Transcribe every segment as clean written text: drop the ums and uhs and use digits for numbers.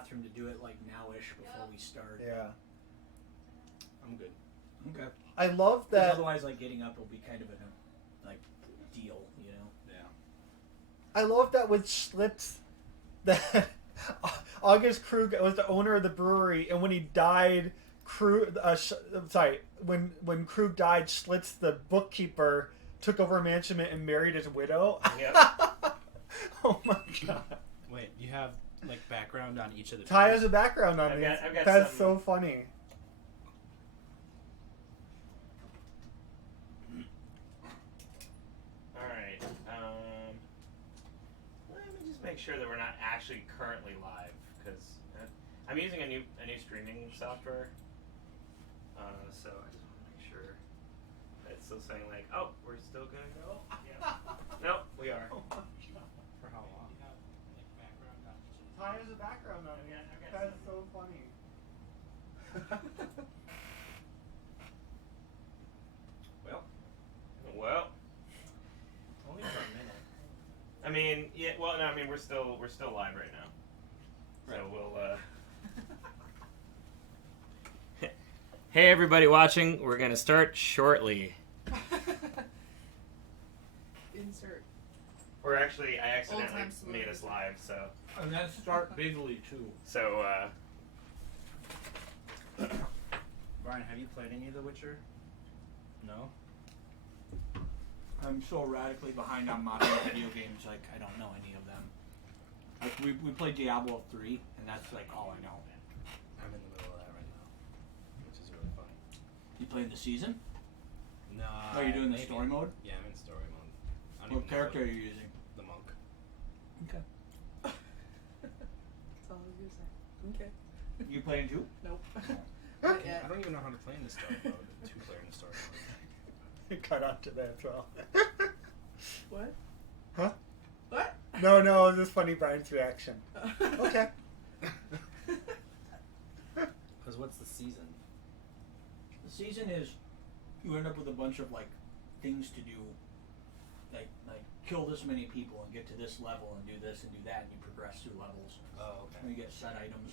bathroom to do it like now-ish before we start. Yeah. I'm good. Okay. I love 'Cause that. otherwise, like getting up will be kind of a like deal, you know. Yeah. I love that with Schlitz, that August Krug was the owner of the brewery, and when he died, when Krug died, Schlitz, the bookkeeper, took over management and married his widow. Yep. Oh my god! Wait, you have like background on each of the. Ty beers? has a background on I've these. got That's some- so funny. All right. Let me just make sure that we're not actually currently live, because I'm using a new streaming software. So I just want to make sure that it's still saying like, oh, we're still gonna go. Yeah. Nope, we are. Oh my god! For how long? You have like background on each of the. Ty has a background on it. I've got That's some. so funny. Well, Only for a minute. I mean, yeah. Well, no, I mean we're still live right now. So Right. we'll. Hey everybody watching, we're gonna start shortly. Insert. Or actually, I accidentally Old-time made us live, so And then start busily too. Brian, have you played any of The Witcher? No. I'm so radically behind on modern video games, like I don't know any of them. Like we played Diablo 3, and that's like all I know. I'm in the middle of that right now, which is really funny. You playing the season? No. Are you doing the maybe. story mode? Yeah, I'm in story mode. I don't What even know character are you using? The monk. Okay. That's all I was gonna say. Okay. You playing too? Nope. I Not yet. don't even know how to play in the story mode. Two-player in the story mode. Cut off to that as well. What? Huh? What? No, it was just funny Brian's reaction. Okay. Because what's the season? The season is you end up with a bunch of like things to do, like kill this many people and get to this level and do this and do that, and you progress through levels. Oh, And you get set items,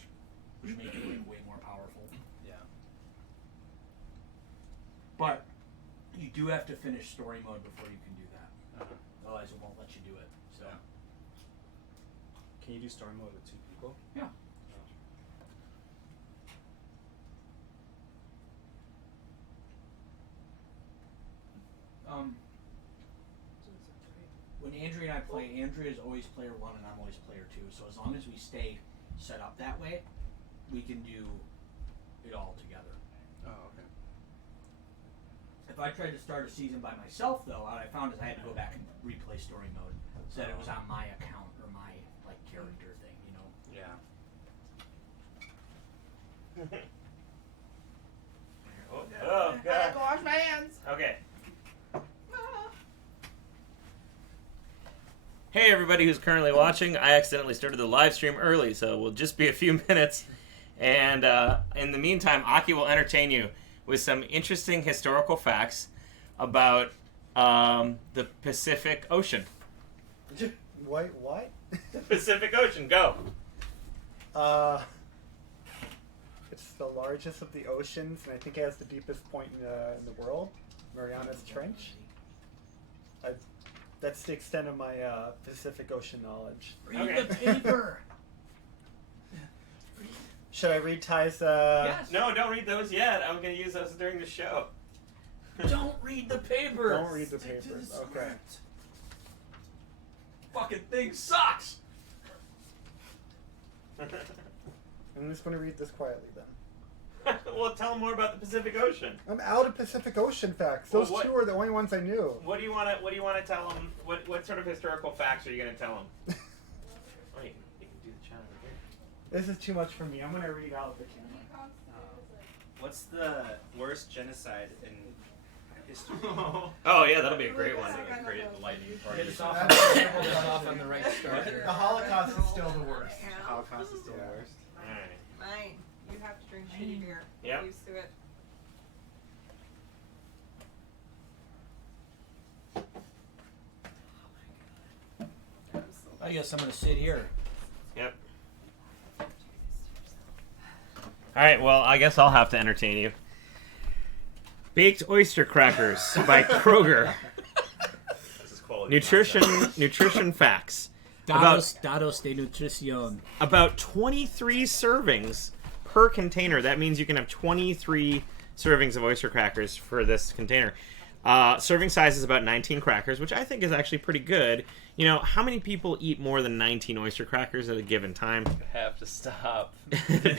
which make you like way more powerful. Yeah. But you do have to finish story mode before you can do that. Otherwise, it won't let you do it. So Yeah. Can you do story mode with 2 people? yeah. When Andrea and I play, Andrea is always player 1 and I'm always player 2. So as long as we stay set up that way, we can do it all together. Oh, okay. If I tried to start a season by myself, though, what I found is I had to go back and replay story mode, so that it was on my account or my like character thing, you know. Yeah. Oh I god. gotta go wash my hands. Okay. Ah. Hey everybody who's currently watching, I accidentally started the live stream early, so we'll just be a few minutes. And in the meantime, Aki will entertain you with some interesting historical facts about the Pacific Ocean. Wait, what? The Pacific Ocean, go. It's the largest of the oceans, and I think it has the deepest point in the world, Mariana's Trench. That's the extent of my Pacific Ocean knowledge. Read Okay. the paper. Should I read Ty's? Yes. No, don't read those yet. I'm going to use those during the show. Don't read the paper. Don't read the Stick to papers. the Okay. script. Fucking thing sucks. I'm just going to read this quietly then. Well, tell them more about the Pacific Ocean. I'm out of Pacific Ocean facts. Those Well, what- two are the only ones I knew. What do you want to tell them? What sort of historical facts are you going to tell them? Oh, you can do the channel right here. This is too much for me. I'm going to read out the camera. What's the worst genocide in history? Oh yeah, that'll be a great one. That's a great lightning Get us That's off, a on, terrible get us question. off on the right start here. The Holocaust is still the worst. Holocaust is still the worst. All right. Fine. You have to drink shitty beer. Yep. Get used to it. I guess I'm gonna sit here. Yep. All right, well, I guess I'll have to entertain you. Baked oyster crackers by Kroger. This is quality. Nutrition facts. Dados de nutrición. About 23 servings per container. That means you can have 23 servings of oyster crackers for this container. Serving size is about 19 crackers, which I think is actually pretty good. You know, how many people eat more than 19 oyster crackers at a given time? I have to stop.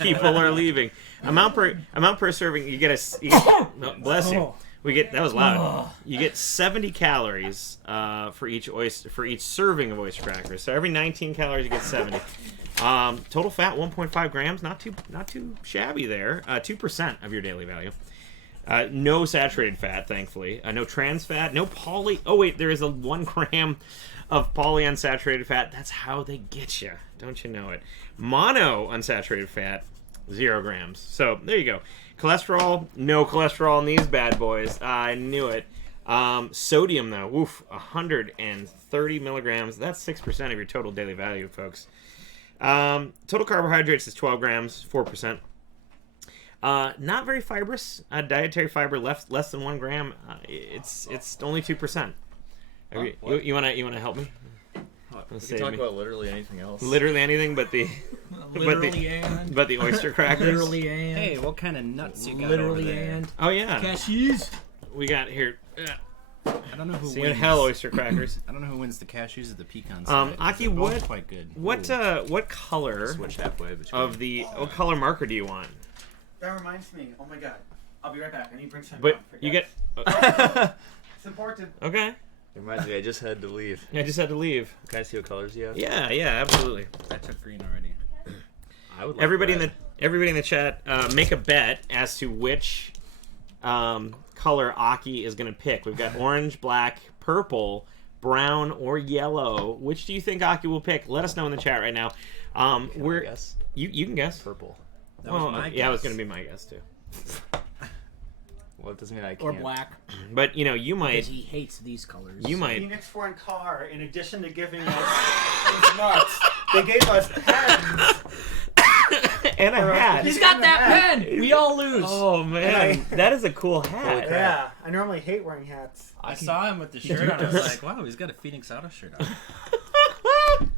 People are leaving. Amount per serving. You get no, bless you. That was loud. You get 70 calories for each serving of oyster crackers. So every 19 calories you get 70. Total fat 1.5 grams. Not too shabby there. 2% of your daily value. No saturated fat, thankfully. No trans fat. No poly. Oh wait, there is a 1 gram of polyunsaturated fat. That's how they get you. Don't you know it? Mono unsaturated fat, 0 grams. So there you go. Cholesterol, no cholesterol in these bad boys. I knew it. Sodium, though, 130 milligrams. That's 6% of your total daily value, folks. Total carbohydrates is 12 grams, 4%. Not very fibrous. Dietary fiber less than 1 gram. It's only 2%. You wanna help me? We can talk about literally anything else. Literally anything, but the but the oyster crackers. Literally and. Hey, what kind of nuts you got Literally over there? and. Oh yeah. Cashews. We got here. I don't know who See wins. hell oyster crackers. I don't know who wins the cashews or the pecans. Aki, They're both what? quite good. What color Switch halfway between. of what color marker do you want? That reminds me. Oh my god. I'll be right back. I need to bring something. But you get. It's important. Okay. It reminds me, I just had to leave. I just had to leave. Can I see what colors you have? Yeah, absolutely. I took green already. I would like Everybody red. in the chat, make a bet as to which color Aki is going to pick. We've got orange, black, purple, brown, or yellow. Which do you think Aki will pick? Let us know in the chat right now. Can I guess? You can guess. Purple. That was my yeah, it was guess. going to be my guess too. Well, it doesn't mean I Or can't. black. But you might. Because he hates these colors. You might. Phoenix Foreign Car, in addition to giving us these nuts, they gave us pens. And a hat. He's got that pen! We all lose. Oh man, that is a cool hat. Yeah, I normally hate wearing hats. I saw him with the shirt on. I was like, wow, he's got a Phoenix Auto shirt on.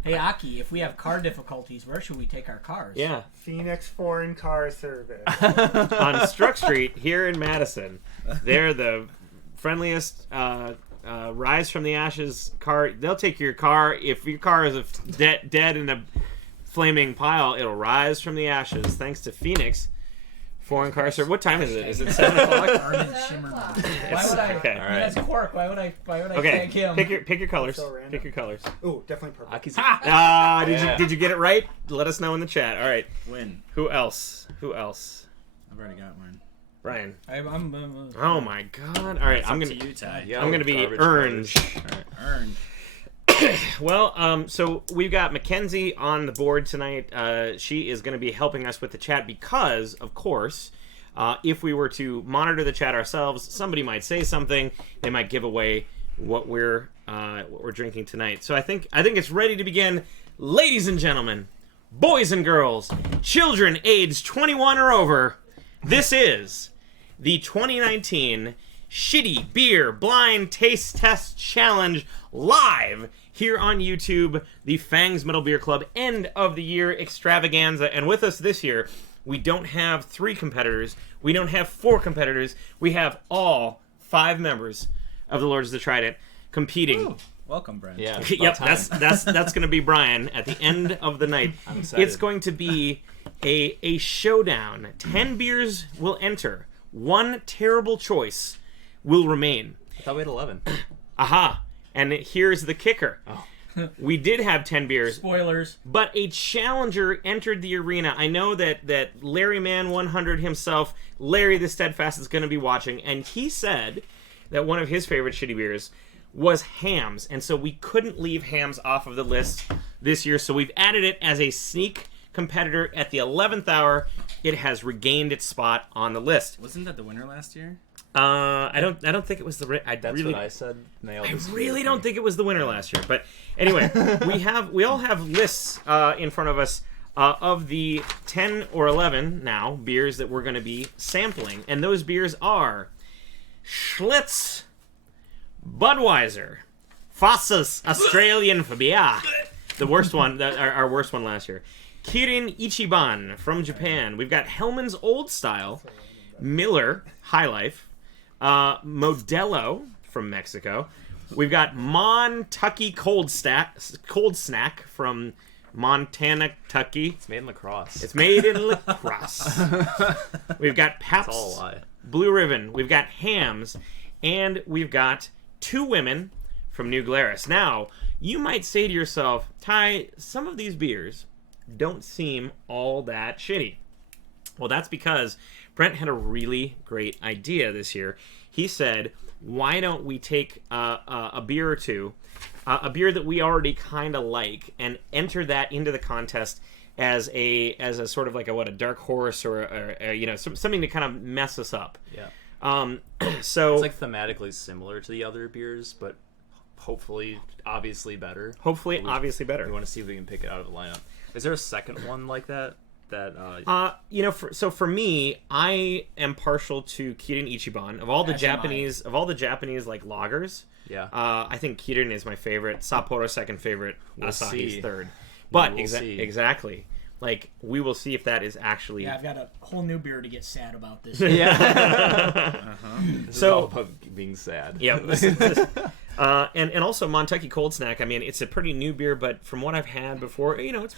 Hey, Aki, if we have car difficulties, where should we take our cars? Yeah. Phoenix Foreign Car Service. On Struck Street here in Madison. They're the friendliest rise from the ashes car. They'll take your car. If your car is dead in a flaming pile, it'll rise from the ashes thanks to Phoenix Foreign Car Service. What time is it? Is it 7 o'clock? Armin Shimmer. Why would I? Okay. He has Quark. Why would I Okay. thank him? Pick your colors. So random. Pick your colors. Ooh, definitely purple. Aki's Did you get it right? Let us know in the chat. All right. Win. Who else? I've already got mine. Brian. I'm Oh my God! All right, I'm Up gonna. to you, Ty. Yeah, I'm gonna be garbage orange. Earned. Well, so we've got Mackenzie on the board tonight. She is going to be helping us with the chat because, of course, if we were to monitor the chat ourselves, somebody might say something. They might give away what we're drinking tonight. So I think it's ready to begin, ladies and gentlemen, boys and girls, children aged 21 or over. This is the 2019 Shitty Beer Blind Taste Test Challenge live here on YouTube, the Fangs Metal Beer Club end of the year extravaganza. And with us this year, we don't have 3 competitors, we don't have 4 competitors, we have all 5 members of the Lords of the Trident competing. Ooh, welcome, Brent. Yeah. Yep, about time. that's going to be Brian at the end of the night. I'm excited. It's going to be a showdown. 10 beers will enter. 1 terrible choice will remain. I thought we had 11. Aha. And here's the kicker. Oh. We did have 10 beers, Spoilers. but a challenger entered the arena. I know that Larry Man 100 himself, Larry the Steadfast, is going to be watching, and he said that one of his favorite shitty beers was Hams, and so we couldn't leave Hams off of the list this year, so we've added it as a sneak competitor at the 11th hour. It has regained its spot on the list. Wasn't that the winner last year? I don't think it was the. That's what I said. Nailed I this really for don't me. think it was the winner last year. But anyway, we all have lists in front of us of the 10 or 11 now beers that we're going to be sampling. And those beers are Schlitz, Budweiser, Foss's Australian Beer, the worst one, our worst one last year. Kirin Ichiban from Japan. We've got Hellman's Old Style, Miller High Life, Modelo from Mexico. We've got Montucky Cold Snack from Montana, Kentucky. It's made in lacrosse. It's made in lacrosse. We've got Pabst It's all a lie. Blue Ribbon. We've got Hams. And we've got Two Women from New Glarus. Now, you might say to yourself, Ty, some of these beers don't seem all that shitty. Well, that's because Brent had a really great idea this year. He said, why don't we take a beer or two, a beer that we already kind of like, and enter that into the contest as a sort of like a dark horse or a something to kind of mess us up. Yeah. So it's like thematically similar to the other beers, but hopefully, obviously better. Hopefully, We obviously better. want to see if we can pick it out of the lineup. Is there a second one like that? For me, I am partial to Kirin Ichiban. Of all the As am I. Japanese like lagers, Yeah. I think Kirin is my favorite. Sapporo second favorite. We'll Asahi's see. third. But We will see. exactly, like we will see if that is actually. Yeah, I've got a whole new beer to get sad about this. Yeah. This is So- all about being sad. Yeah. And also Montucky Cold Snack. I mean, it's a pretty new beer, but from what I've had before, it's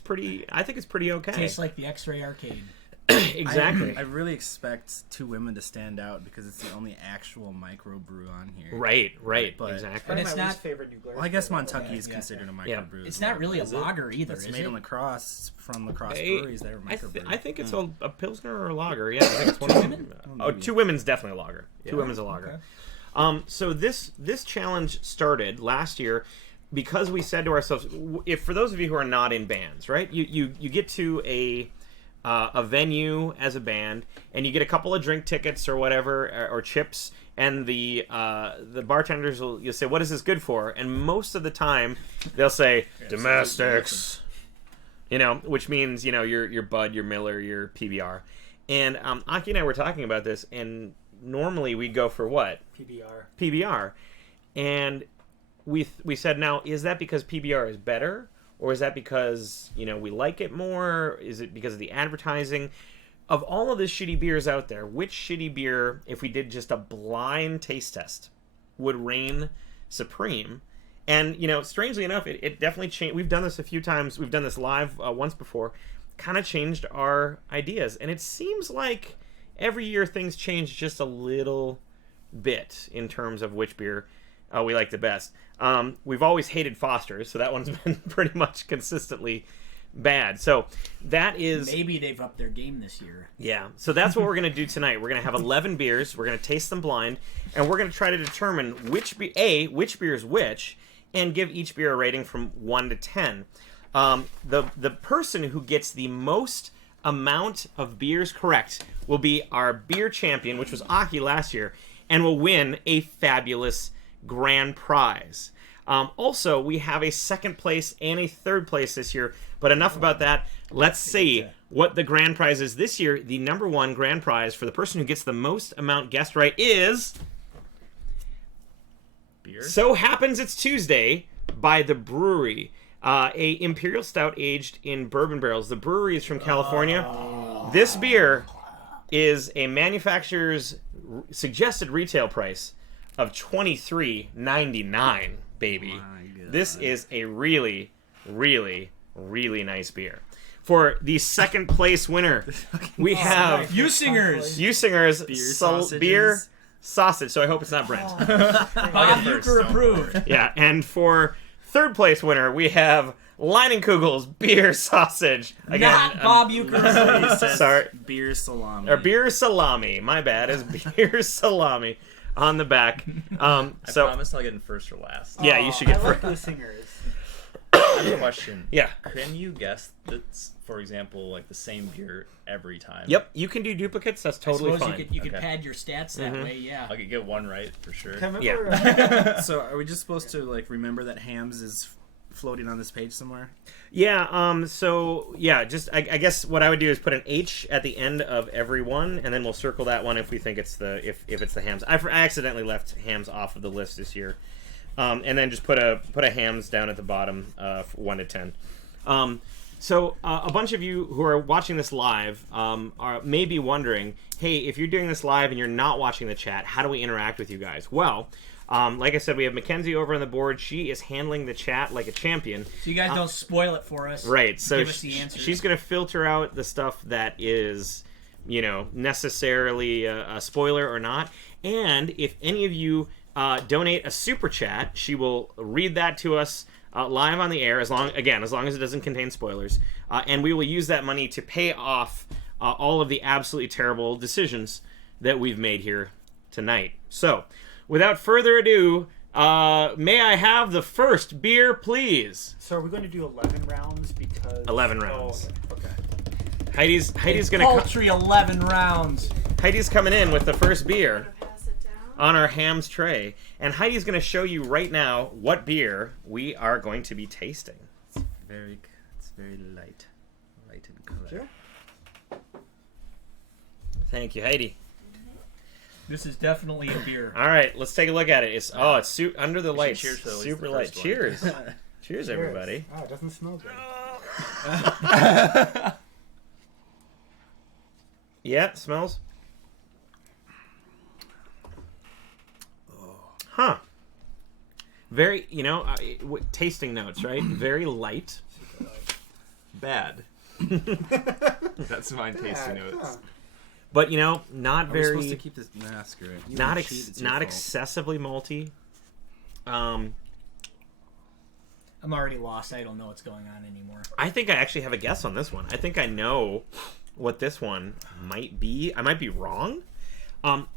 pretty. I think it's pretty okay. Tastes like the X-Ray Arcade. Exactly. I really expect Two Women to stand out because it's the only actual microbrew on here. Right. But- Exactly. And it's my not- least favorite New Glarus Well, I guess beer. Montucky is Yeah. considered a Yeah. microbrew. It's as not well. really a Is it? lager either, It's is made it? in lacrosse from lacrosse I- breweries. They're microbrew. I think it's a pilsner or a lager. Yeah, I think it's one of them. Oh, Two Women's definitely a lager. Two Women's a lager. So this challenge started last year because we said to ourselves, if for those of you who are not in bands, right, you get to a venue as a band and you get a couple of drink tickets or whatever or chips, and the bartenders you'll say, what is this good for? And most of the time they'll say domestics, which means your Bud, your Miller, your PBR. And Aki and I were talking about this, and normally we go for what? PBR. And we said, now, is that because PBR is better? Or is that because, we like it more? Is it because of the advertising? Of all of the shitty beers out there, which shitty beer, if we did just a blind taste test, would reign supreme? And, strangely enough, it definitely changed. We've done this a few times. We've done this live once before. Kind of changed our ideas. And it seems like every year things change just a little bit in terms of which beer we like the best. We've always hated Foster's, so that one's been pretty much consistently bad. So that is... Maybe they've upped their game this year. Yeah, so that's what we're going to do tonight. We're going to have 11 beers. We're going to taste them blind, and we're going to try to determine which beer is which, and give each beer a rating from 1 to 10. The person who gets the most amount of beers correct will be our beer champion, which was Aki last year, and will win a fabulous grand prize. Also, we have a second place and a third place this year, but enough about that. Let's see what the grand prize is this year. The number one grand prize for the person who gets the most amount guessed right is... Beer? So Happens It's Tuesday by The Brewery. A Imperial Stout aged in bourbon barrels. The brewery is from California. This beer is a manufacturer's suggested retail price of $23.99, baby. My God. This is a really, really, really nice beer. For the second place winner, we have You singers! Usingers beer sausages. sausage. So I hope it's not Brent. Bob Euchre approved. Yeah, and for third place winner, we have Leinenkugel's beer sausage. Again, Not Bob Euchre approved. He says Sorry. beer salami. or beer salami. My bad, is beer salami on the back. I So promise I'll get in first or last. yeah, you should get I like first. the singers. I have a question. Yeah. Can you guess that's, for example, like the same beer every time? Yep, you can do duplicates. That's totally Suppose fine. you could Okay. pad your stats that way, yeah. I could get one right for sure. Can I Yeah. remember, So are we just supposed to like remember that Hams is floating on this page somewhere? Yeah. So yeah, just I guess what I would do is put an H at the end of every one, and then we'll circle that one if we think it's the if it's the hams. I accidentally left hams off of the list this year, and then just put a hams down at the bottom, 1 to 10. So a bunch of you who are watching this live may be wondering, hey, if you're doing this live and you're not watching the chat, how do we interact with you guys? Well. Like I said, we have Mackenzie over on the board. She is handling the chat like a champion. So you guys don't spoil it for us. Right. So Give us the answers. she's going to filter out the stuff that is, necessarily a spoiler or not. And if any of you donate a super chat, she will read that to us live on the air, as long as it doesn't contain spoilers. And we will use that money to pay off all of the absolutely terrible decisions that we've made here tonight. So, without further ado, may I have the first beer, please? So are we going to do 11 rounds? Because 11 rounds. Oh, okay. Heidi's gonna Paltry 11 rounds. Heidi's coming in with the first beer Pass it down. on our hams tray, and Heidi's gonna show you right now what beer we are going to be tasting. It's very light in color. Sure. Thank you, Heidi. This is definitely a beer. All right, let's take a look at it. It's under the lights. cheers to at least Super the light. first one. Cheers. Cheers, everybody. Oh, it doesn't smell good. Yeah, it smells. Huh. Very, tasting notes, right? Very light. Bad. That's my tasting notes. But not Are we very, supposed to keep this? Nah, screw it. You not wanna cheat, it's your not fault. excessively malty. I'm already lost. I don't know what's going on anymore. I think I actually have a guess on this one. I think I know what this one might be. I might be wrong.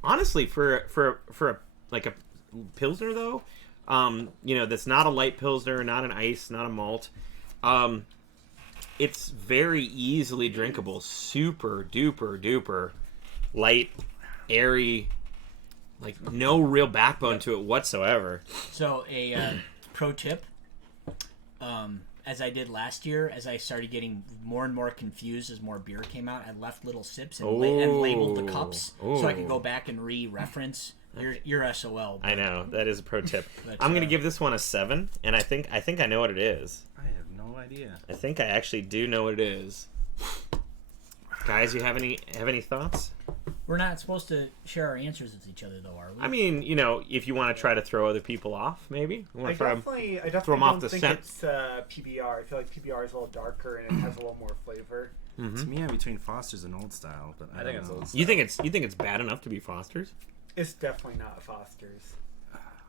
Honestly, for a pilsner though, that's not a light pilsner, not an ice, not a malt. It's very easily drinkable. Super duper duper light, airy, like no real backbone to it whatsoever. So a pro tip, as I did last year, as I started getting more and more confused as more beer came out, I left little sips and, and labeled the cups so I could go back and re-reference your SOL. I know, that is a pro tip. But, I'm gonna give this one a 7, and I think I know what it is. I have no idea. I think I actually do know what it is. Guys, you have any thoughts? We're not supposed to share our answers with each other, though, are we? I mean, if you want to try to throw other people off, maybe. You I wanna try 'em- definitely throw 'em off don't the think scent. it's PBR. I feel like PBR is a little darker and it has a little more flavor. To me, I'm between Foster's and Old Style, but I think don't it's know. Old Style. You think it's bad enough to be Foster's? It's definitely not Foster's.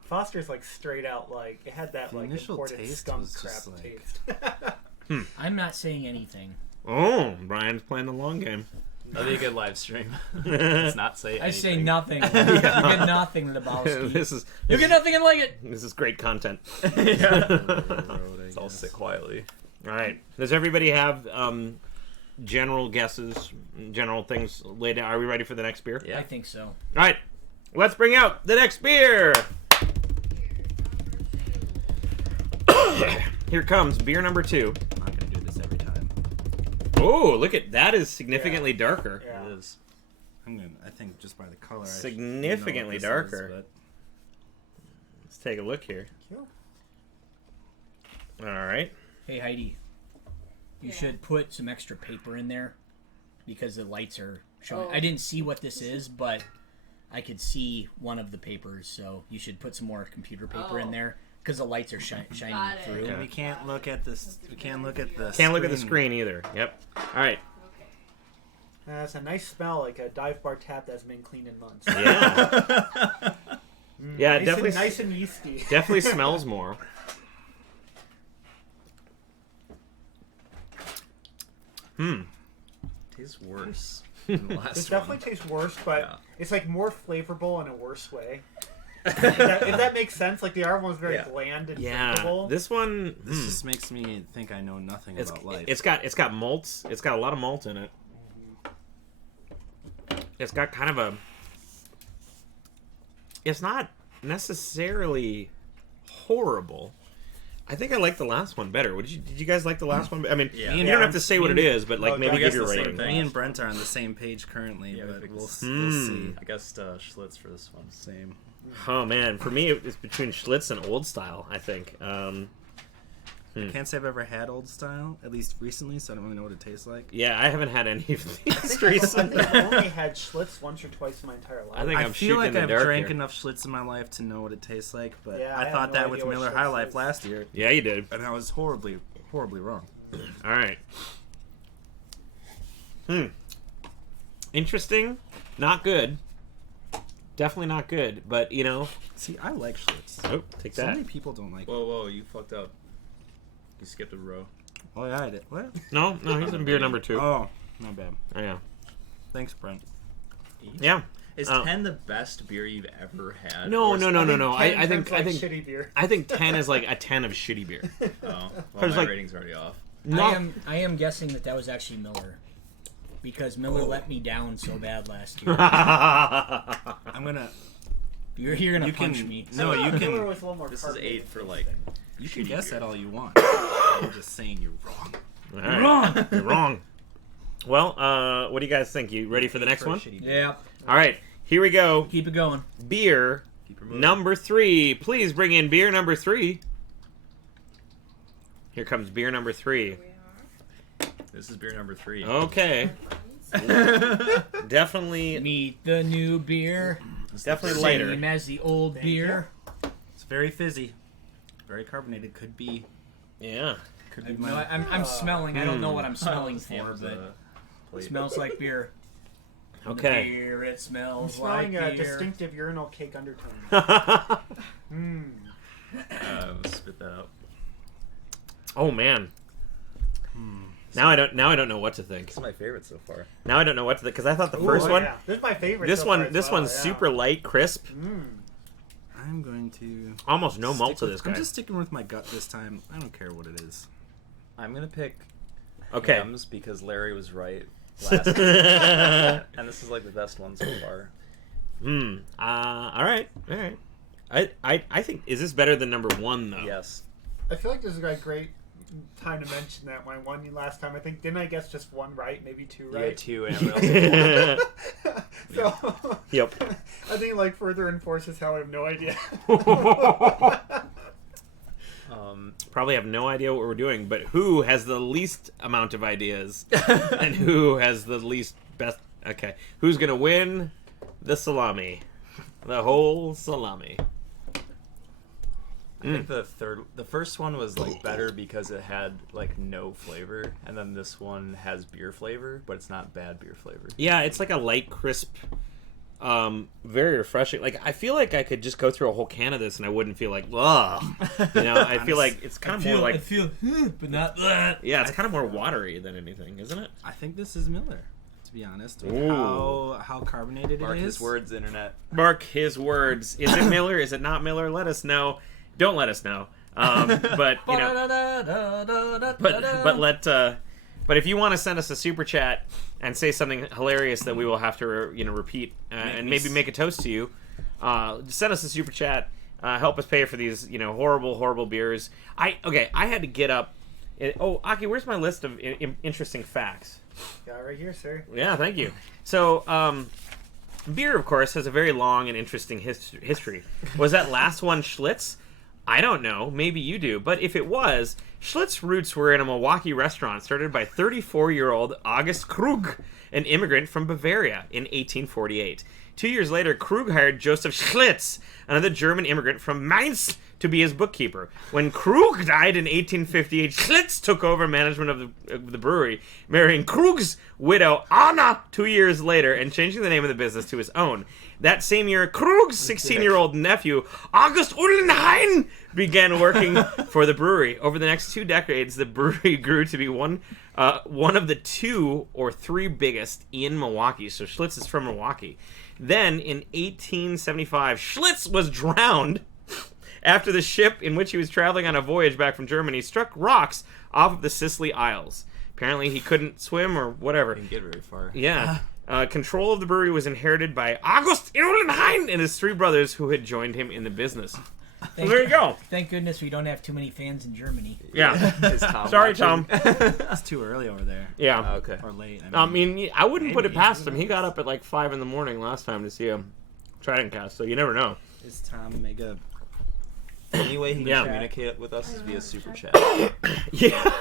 Foster's like straight out like it had that The like initial imported taste skunk was crap just like- taste. I'm not saying anything. Oh, Brian's playing the long game. That'd be a good live stream. Let's not say anything. I say nothing. You get nothing, Lebowski. You get nothing and like it. This is great content. Let's all sit quietly. All right. Does everybody have general guesses, general things laid out? Are we ready for the next beer? Yeah. I think so. All right. Let's bring out the next beer. Here comes beer number 2. I'm not gonna do this every time. Oh, look at that! Is significantly darker. Yeah. It is. I think just by the color, Significantly I should know what this darker. Is, Let's take a look here. Cool. All right. Hey, Heidi. You should put some extra paper in there because the lights are showing. Oh. I didn't see what this is, but I could see one of the papers, so you should put some more computer paper in Oh. there because the lights are shining Got it. through. but we can't look at this. We can't look at the. Can't look at the screen either. Yep. All right. Okay. It's a nice smell, like a dive bar tap that's been cleaned in months. Yeah. Yeah. Nice Definitely. and, nice and yeasty. Definitely smells more. Tastes worse than the last This one. definitely tastes worse, but Yeah. it's like more flavorful in a worse way. if that makes sense, like the other one was very Yeah. bland and Yeah. drinkable. This one. This just makes me think I know nothing It's about life. it's got malts. It's got a lot of malt in it. It's got kind of a. It's not necessarily horrible. I think I like the last one better. Did you guys like the last one? I mean, Yeah. you don't have to say what it is, but like maybe give your rating. Me and Brent are on the same page currently, Yeah, but we we'll Hmm. see. I guess Schlitz for this one. Same. Oh man, for me it's between Schlitz and Old Style. I think. I can't say I've ever had Old Style, at least recently, so I don't really know what it tastes like. Yeah, I haven't had any of these recently. I've only had Schlitz once or twice in my entire life. I think I I'm feel shooting like in the I've dark drank here. enough Schlitz in my life to know what it tastes like, but Yeah, I I have thought no that idea with what Miller Schlitz High Life is. last year, Yeah, you did. and I was horribly wrong. All right. Interesting. Not good. Definitely not good. But you know. See, I like Schlitz. Oh, take So that. many people don't like it. Whoa, you fucked up. You skipped a row. Oh, yeah, I did. What? No, he's in beer number 2. Oh, not bad. Oh, yeah. Thanks, Brent. Yeah. Is Oh. 10 the best beer you've ever had? No. Or is- I think shitty beer. I think 10 is like a 10 of shitty beer. Oh, well, There's my like- rating's already off. No. I am guessing that was actually Miller, because Miller let me down so bad last year. I'm gonna. You're gonna You punch can. me. No, you Miller can. was a little more This is carbonated 8 for than like. anything. You can shitty guess beer. that all you want. I'm just saying you're wrong. All right. You're wrong. Well, what do you guys think? You ready for the next one? Yeah, All right. Here we go. keep it going. Beer Keep her moving. number 3. Please bring in beer number 3. Here comes beer number 3. This is beer number 3. Okay. Definitely, Meet the new beer, definitely same later. as the old beer. It's very fizzy, very carbonated. Could be. Yeah. Could be No, my. I'm smelling. I don't know what I'm smelling for, Ham's, but it plate. smells like beer. Okay. Beer, it I'm smells smelling like a beer. distinctive urinal cake undertone. Spit that out. Oh man. Now I don't know what to think. This is my favorite so far. Now I don't know what to think because I thought the Ooh, first one, yeah. This is my favorite. this so one, far as this well, one's yeah. super light, crisp, I'm going to. almost no malt stick to with- this guy. I'm just sticking with my gut this time. I don't care what it is. I'm gonna pick Okay. Ham's because Larry was right last time. And this is like the best one so far. All right. I think, is this better than number 1 though? Yes. I feel like this is a great time to mention that when I won you last time. I think didn't I guess just one right, maybe two You right? had 2 and we also So Yep. I think it like further enforces how I have no idea. Probably have no idea what we're doing, but who has the least amount of ideas and who has the least best? Okay, who's gonna win the salami? The whole salami. I think the first one was like better because it had like no flavor, and then this one has beer flavor, but it's not bad beer flavor. Yeah, it's like a light, crisp, very refreshing. Like I feel like I could just go through a whole can of this and I wouldn't feel like, ugh. You know, I feel like it's kind of more like, but not that. yeah, it's kind of more watery than anything, isn't it? I think this is Miller. To be honest, with Ooh. how carbonated Mark it is. his words, internet. Mark his words. Is it Miller? Is it not Miller? Let us know. Don't let us know. But you know, but if you want to send us a super chat and say something hilarious that we will have to repeat and maybe make a toast to you, send us a super chat. Help us pay for these horrible beers. I had to get up. Aki, where's my list of interesting facts? Got it right here, sir. Yeah, thank you. So, beer, of course, has a very long and interesting history. Was that last one Schlitz? I don't know. Maybe you do. But if it was, Schlitz's roots were in a Milwaukee restaurant started by 34-year-old August Krug, an immigrant from Bavaria, in 1848. 2 years later, Krug hired Joseph Schlitz, another German immigrant from Mainz, to be his bookkeeper. When Krug died in 1858, Schlitz took over management of the brewery, marrying Krug's widow Anna 2 years later and changing the name of the business to his own. That same year, Krug's 16-year-old nephew, August Ullenhain, began working for the brewery. Over the next 2 decades, the brewery grew to be one of the 2 or 3 biggest in Milwaukee. So Schlitz is from Milwaukee. Then, in 1875, Schlitz was drowned after the ship in which he was traveling on a voyage back from Germany struck rocks off of the Sicily Isles. Apparently, he couldn't swim or whatever. Didn't get very far. Yeah. Control of the brewery was inherited by August Ullenhain and his 3 brothers who had joined him in the business. So there you go. Thank goodness we don't have too many fans in Germany. Yeah. Is Tom Sorry, watching? Tom. It's too early over there. Yeah. Okay. Or late. I mean, I wouldn't put it Maybe. past him. He got up at like 5 in the morning last time to see a Trident cast, so you never know. Is Tom mega? The only way he can Yeah. communicate with us is via super chat. Yeah.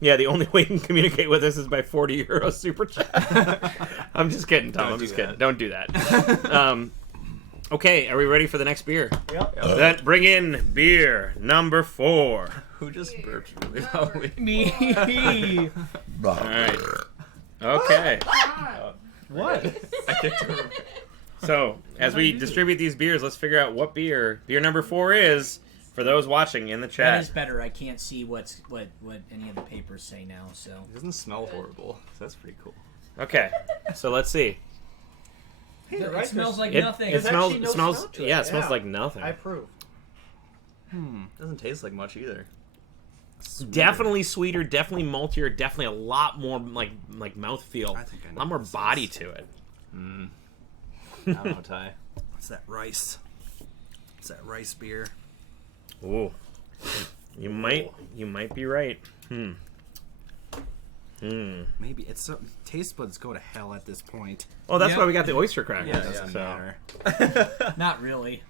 Yeah, the only way you can communicate with us is by 40 euro super chat. I'm just kidding, Tom. Don't I'm do just kidding. that. Don't do that. Okay, are we ready for the next beer? Yep. Then bring in beer number 4. Who just burped really loudly? Me. All right. Okay. What? I kicked him. So, as we distribute these beers, let's figure out what beer number 4 is for those watching in the That is chat. better. I can't see what any of the papers say now. So It doesn't smell horrible. So that's pretty cool. Okay. So, let's see. Hey, it right, smells like It, nothing. it There's smells actually no it smells smell to it. yeah, it smells Yeah. like nothing. I approve. Doesn't taste like much either. Definitely sweeter, definitely maltier, definitely a lot more like mouthfeel. I think I A know lot more what this body is. to it. I don't know, Ty. It's that rice. It's that rice beer. Ooh. You might be right. Maybe it's so, taste buds go to hell at this point. Oh, that's Yeah. why we got the oyster crackers. Yeah, it doesn't so. matter. Not really.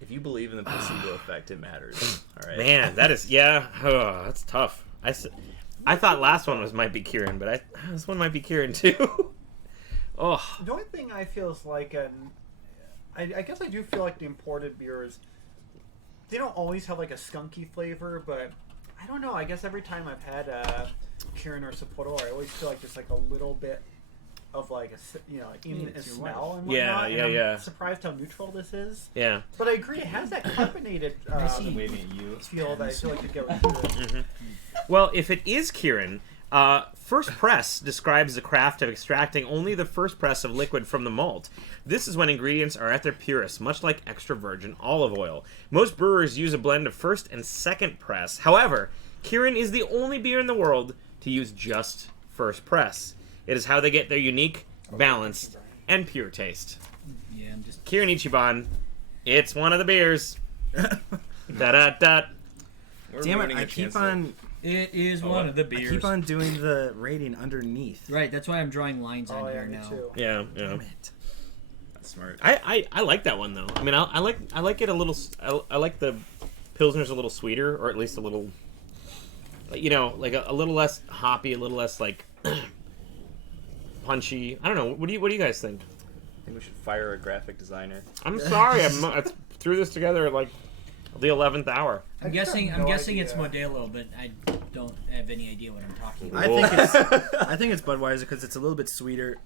If you believe in the placebo effect, it matters. All right. Man, that is that's tough. I thought last one might be Kieran, but this one might be Kieran too. Oh, The only thing I feel is like, I guess I do feel like the imported beers, they don't always have like a skunky flavor, but I don't know. I guess every time I've had Kirin or Sapporo, I always feel like there's like a little bit of like like even a It's your smell and Yeah, whatnot. yeah, and yeah. I'm surprised how neutral this is. yeah. But I agree, it has that carbonated see. Waving at you. feel that I feel like you get with Kirin. Well, if it is Kieran, first press describes the craft of extracting only the first press of liquid from the malt. This is when ingredients are at their purest, much like extra virgin olive oil. Most brewers use a blend of first and second press. However, Kieran is the only beer in the world to use just first press. It is how they get their unique, balanced, and pure taste. Yeah, I'm just. Kieran Ichiban, it's one of the beers. Da-da-da. We're Damn it! ruining I a keep chance on. It is Oh, one what? of the I beers. keep on doing the rating underneath. Right, that's why I'm drawing lines on Oh yeah, here me now. too. Yeah, yeah. Damn it. That's smart. I like that one though. I mean, I like it a little. I like the Pilsner's a little sweeter, or at least a little, like a little less hoppy, a little less like punchy. I don't know. What do you guys think? I think we should fire a graphic designer. I'm sorry, I threw this together at like the 11th hour. I'm I just guessing. have I'm no guessing it's idea. Modelo, but I don't have any idea what I'm talking about. I think it's Budweiser because it's a little bit sweeter.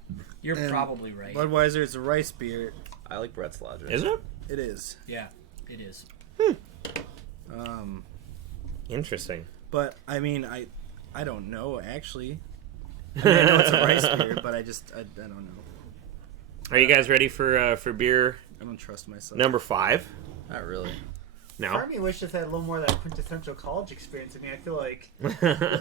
You're And probably right. Budweiser is a rice beer. I like Brett's logic. Is it It is. Yeah, it is. interesting? But I mean, I don't know actually. I mean, I know it's a rice beer, but I don't know. Are you guys ready for beer I don't trust myself. number 5? Not really. Part No. of me wishes I had a little more of that quintessential college experience. I mean, I feel like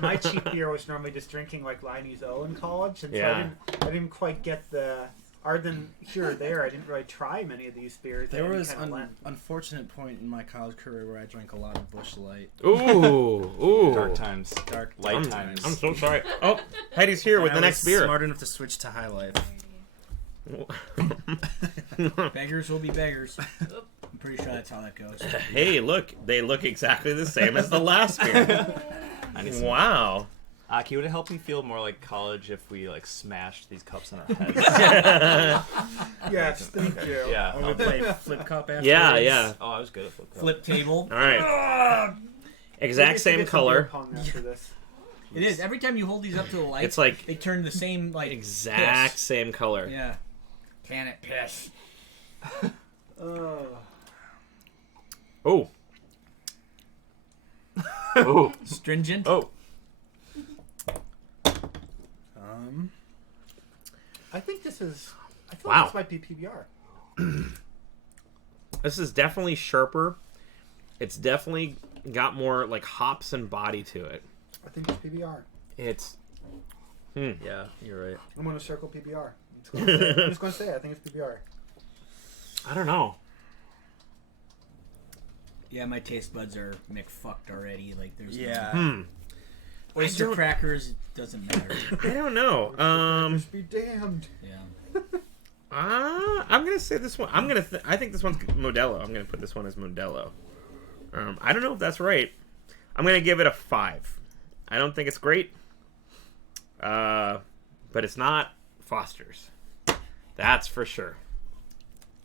my cheap beer was normally just drinking like Liney's O in college, and Yeah. so I didn't quite get the. Other than here or there, I didn't really try many of these beers. There that was kind of an blend. unfortunate point in my college career where I drank a lot of Busch Light. Ooh. Dark times. Dark Light times. I'm so sorry. Oh, Heidi's here with And the I next was beer. Smart enough to switch to High Life. Beggars will be beggars. I'm pretty sure that's how that goes. Hey, look, they look exactly the same as the last beer. I need some. Wow. Aki, would it help me feel more like college if we like smashed these cups on our heads? Yes, thank you. Yeah. Or we play Flip Cup after. Yeah, yeah. Oh, I was good at flip cup. Flip table. All right. We Exact need to same get some beer color. pong after this. It is. Every time you hold these up to the light, It's like they turn the same like exact piss. same color. Yeah. Can it piss? Oh. Oh. Oh. Stringent. Oh. I think this is. I feel Wow. like this might be PBR. This is definitely sharper. It's definitely got more like hops and body to it. I think it's PBR. It's Yeah, you're right. I'm going to circle PBR. I'm just going to say it. I think it's PBR. I don't know. Yeah, my taste buds are McFucked already. Like there's Yeah. oyster crackers doesn't matter. I don't know. Be damned. Yeah. I'm gonna say this one. I think this one's Modelo. I'm gonna put this one as Modelo. I don't know if that's right. I'm gonna give it a 5. I don't think it's great. But it's not Foster's. That's for sure.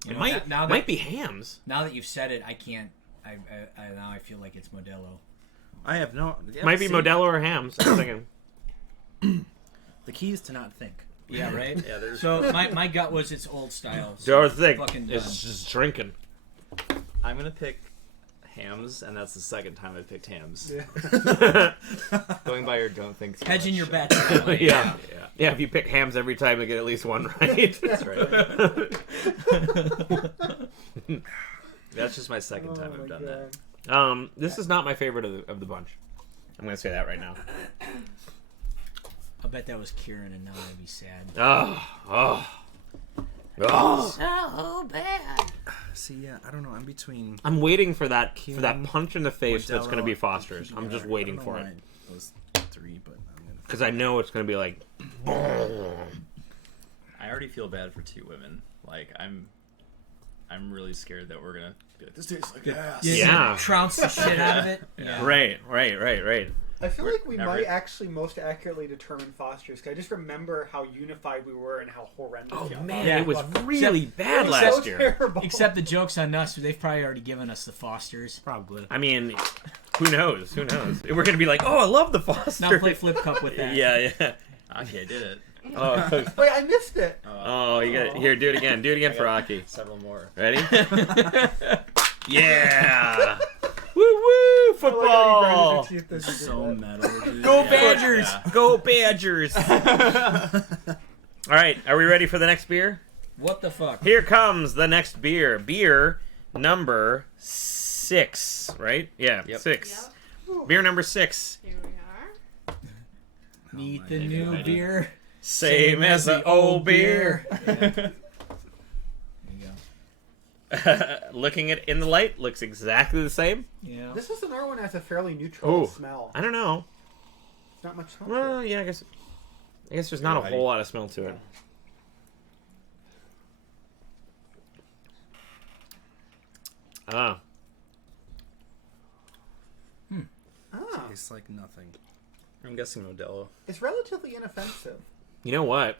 It might be Ham's. Now that you've said it, I can't. I now I feel like it's Modelo. I have no. Might be Modelo or Ham's. I'm thinking. The key is to not think. Yeah, right. Yeah, there's. So my gut was it's old style. Don't think. Fucking It's done. just drinking. I'm gonna pick Hams, and that's the second time I picked Hams. Yeah. Going by your don't think. Too Hedging much. your bets. Yeah. Yeah. Yeah, if you pick Ham's every time, you get at least one right. That's right. That's just my second time I've done that. This is not my favorite of the bunch. I'm gonna say that right now. I'll bet that was Kieran, and now I'd be sad. Oh. So bad. See, yeah, I don't know. I'm between. I'm waiting for that Kieran, punch in the face that's Modelo, gonna be and Foster's. I'm just PBR. waiting I don't for know it. why those 3, but I'm gonna. Because I know it's gonna be like. I already feel bad for 2 women. Like I'm really scared that we're gonna be like, this tastes like ass. Yeah. Trounce the shit out of it. Yeah. Right. I feel like we never- might actually most accurately determine Foster's because I just remember how unified we were and how horrendous. Oh the man, Yeah. it was It really bad was last so year. terrible. Except the joke's on us. They've probably already given us the Fosters. Probably. I mean, who knows? Who knows? We're gonna be like, oh, I love the Foster. Now play flip cup with that. Yeah. Okay, I did it. Oh, Wait, I missed it. you got it. Here, do it again. Do it again for Aki. Several more. Ready? Yeah. Woo woo! Football. So metal, dude. Go Yeah. Badgers! Yeah. Go Badgers! All right, are we ready for the next beer? What the fuck? Here comes the next beer. Beer number 6, right? Yeah, Yep. 6. Beer number 6. Here we are. Meet the my new God. beer. Same as the old beer. There you go. Looking at in the light, looks exactly the same. Yeah. This is another one that has a fairly neutral Ooh. smell. I don't know. It's not much smell. to Well, it. yeah, I guess there's not a Yeah, whole lot of smell to it. Ah, Ah, Tastes like nothing. I'm guessing Modelo. it's relatively inoffensive. you know what?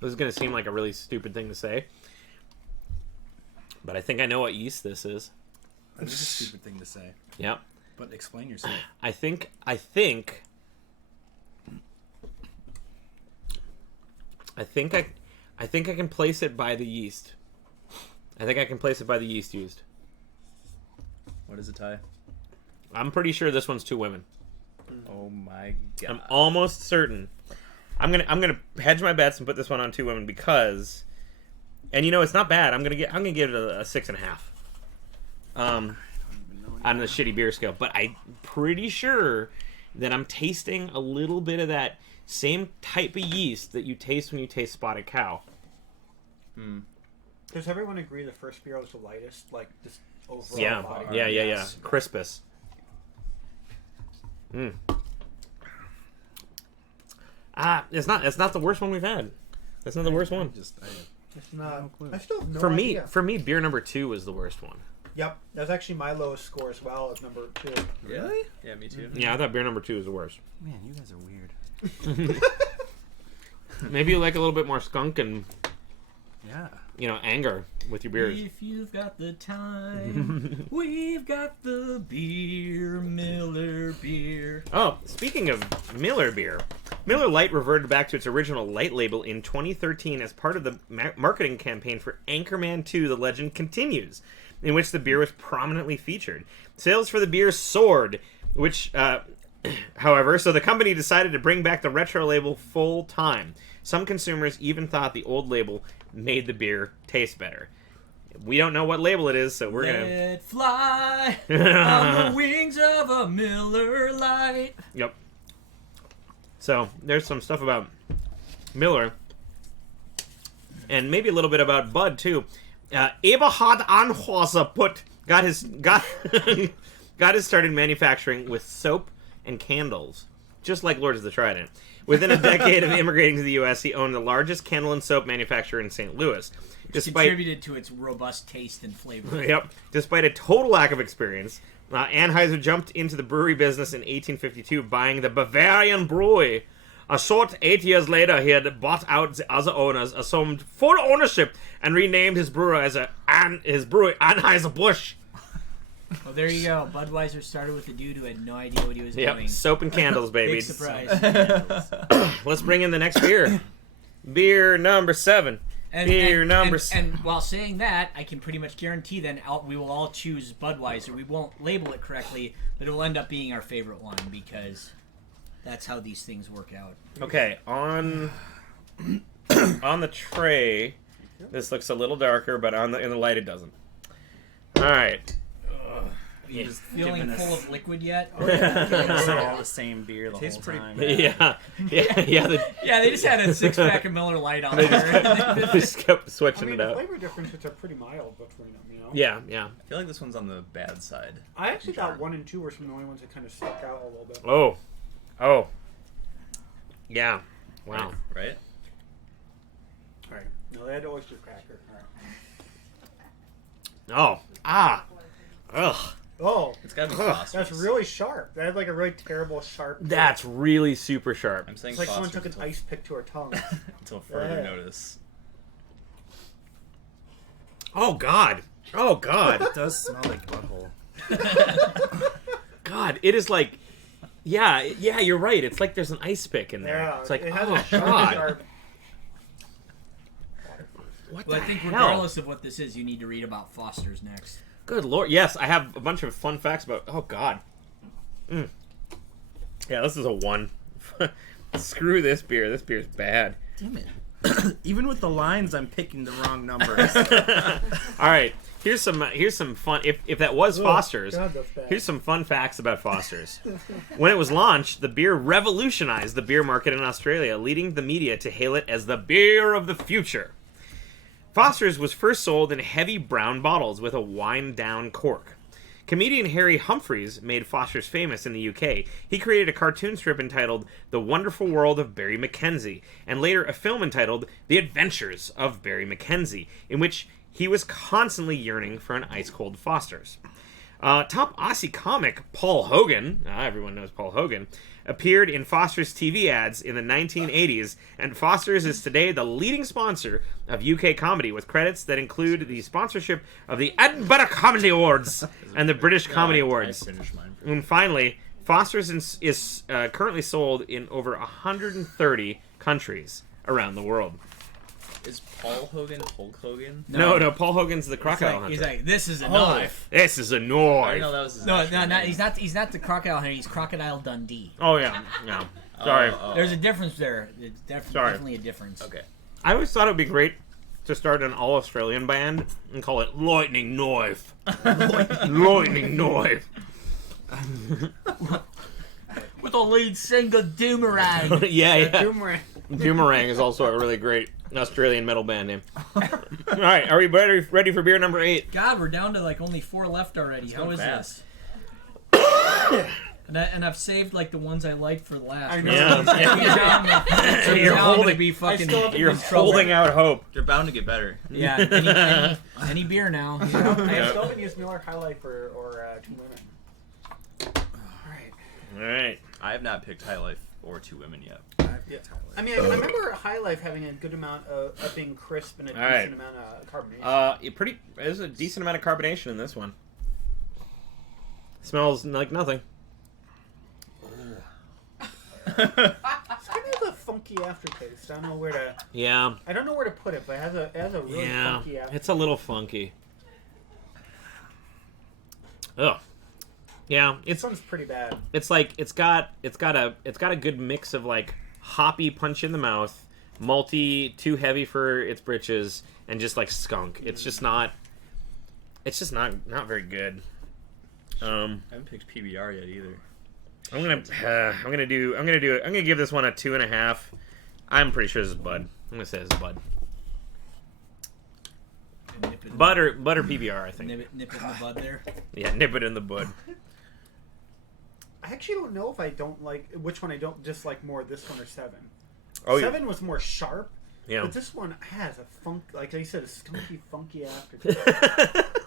This is gonna seem like a really stupid thing to say, but I think I know what yeast this is. That is a stupid thing to say. Yep. But explain yourself. I think I can place it by the yeast. I think I can place it by the yeast used. What is it, Ty? I'm pretty sure this one's 2 women. Oh my god. I'm almost certain. I'm gonna hedge my bets and put this one on 2 women because, and you know it's not bad. I'm gonna give it a 6.5. On the shitty beer scale, but I'm pretty sure that I'm tasting a little bit of that same type of yeast that you taste when you taste spotted cow. Does everyone agree the first beer was the lightest? Like, just overall Yeah, body? yeah. Yes. Crispus. It's not the worst one we've had. That's not the worst one. It's not. I still have no For idea. me, beer number 2 was the worst one. Yep, that's actually my lowest score as well as number 2. Really? Yeah, me too. Yeah, I thought beer number 2 was the worst. Man, you guys are weird. Maybe you like a little bit more skunk and Yeah. anger with your beers. If you've got the time, we've got the beer, Miller beer. Oh, speaking of Miller beer, Miller Lite reverted back to its original light label in 2013 as part of the marketing campaign for Anchorman 2: The Legend Continues, in which the beer was prominently featured. Sales for the beer soared, which, however, so the company decided to bring back the retro label full time. Some consumers even thought the old label made the beer taste better. We don't know what label it is, so we're gonna. Let fly on the wings of a Miller Lite. Yep. So there's some stuff about Miller and maybe a little bit about Bud too. Eberhard Anheuser got his start in manufacturing with soap and candles, just like Lord of the Trident. Within a decade of immigrating to the U.S., he owned the largest candle and soap manufacturer in St. Louis. Contributed to its robust taste and flavor. Yep. Despite a total lack of experience, Anheuser jumped into the brewery business in 1852, buying the Bavarian Brewery. A short 8 years later, he had bought out the other owners, assumed full ownership, and renamed his brewery Anheuser-Busch. Well, there you go. Budweiser started with a dude who had no idea what he was doing. Yep, soap and candles, baby. Big surprise. Let's bring in the next beer. Beer number 7. And while saying that, I can pretty much guarantee then we will all choose Budweiser. We won't label it correctly, but it will end up being our favorite one because that's how these things work out. Okay, on the tray, this looks a little darker, but in the light it doesn't. All right. You feeling full of liquid yet? It's all the same beer the Tastes whole pretty time. Yeah. Yeah, they just had a 6-pack of Miller Lite on there. They just kept switching it the up. flavor differences are pretty mild between them, you know? Yeah. I feel like this one's on the bad side. I actually thought 1 and 2 were some of the only ones that kind of stuck out a little bit. Oh. Yeah. Wow. Right? All right. No, they had oyster cracker. Oh. All right. Ugh. Oh, It's gotta be Foster's. that's really sharp. That had like a really terrible sharp. That's really super sharp. I'm saying It's like someone Foster's took an ice pick to her tongue. until further Yeah. notice. Oh God. It does smell like butthole. God, it is like. Yeah, you're right. It's like there's an ice pick in there. Yeah, It's like, it has oh a sharp, God. sharp. What Well, the I think hell? regardless of what this is, you need to read about Foster's next. Good Lord. Yes, I have a bunch of fun facts about. Oh God. Yeah, this is a 1. Screw this beer. This beer's bad. Damn it. Even with the lines, I'm picking the wrong numbers. All right. Here's some fun. If that was Foster's, God, that's bad. here's some fun facts about Foster's. When it was launched, the beer revolutionized the beer market in Australia, leading the media to hail it as the beer of the future. Foster's was first sold in heavy brown bottles with a wind-down cork. Comedian Harry Humphreys made Foster's famous in the UK. He created a cartoon strip entitled The Wonderful World of Barry Mackenzie, and later a film entitled The Adventures of Barry Mackenzie, in which he was constantly yearning for an ice-cold Foster's. Top Aussie comic Paul Hogan, everyone knows Paul Hogan, appeared in Foster's TV ads in the 1980s, and Foster's is today the leading sponsor of UK comedy, with credits that include the sponsorship of the Edinburgh Comedy Awards and the British Comedy Awards. I finished mine. And finally, Foster's is currently sold in over 130 countries around the world. Is Paul Hogan Hulk Hogan? No, Paul Hogan's the crocodile He's hunter. like, this is a knife. This is a I didn't knife. know that was his No, actual name. he's not the crocodile hunter. He's Crocodile Dundee. Oh yeah. Sorry. There's a difference there. It's Sorry. definitely a difference. Okay. I always thought it would be great to start an all-Australian band and call it Lightning Knife. Lightning Knife. With the lead singer Doomerang. yeah. Boomerang. Doomerang is also a really great Australian metal band name. All right, are we ready for beer number 8? God, we're down to like only 4 left already. How is fast. this? And I've saved like the ones I liked for last. I know. Yeah. You're You're holding- to be fucking. You're holding out hope. They're bound to get better. Yeah, any beer now. You know? I still haven't used Miller High Life or Two Women. Alright. All right. I have not picked High Life or Two Women yet. I mean, I remember High Life having a good amount of being crisp and a All right. decent amount of carbonation. There's a decent amount of carbonation in this one. Smells like nothing. It's kind of a funky aftertaste. I don't know where to. Yeah. I don't know where to put it, but it has a really Yeah. funky aftertaste. It's a little funky. Ugh. Yeah, This one's pretty bad. it's like it's got a good mix of like hoppy punch in the mouth, malty, too heavy for its britches, and just like skunk. It's just not very good. I haven't picked PBR yet either. I'm gonna give this one a 2.5. I'm pretty sure this is Bud. I'm gonna say this is Bud. it. Butter PBR, I think. Nip it in the bud there. Yeah, nip it in the bud. I actually don't know if I don't like which one I don't dislike more, this one or 7. Oh, 7 was more sharp, yeah. but this one has a funk, like I said, a skunky, funky aftertaste.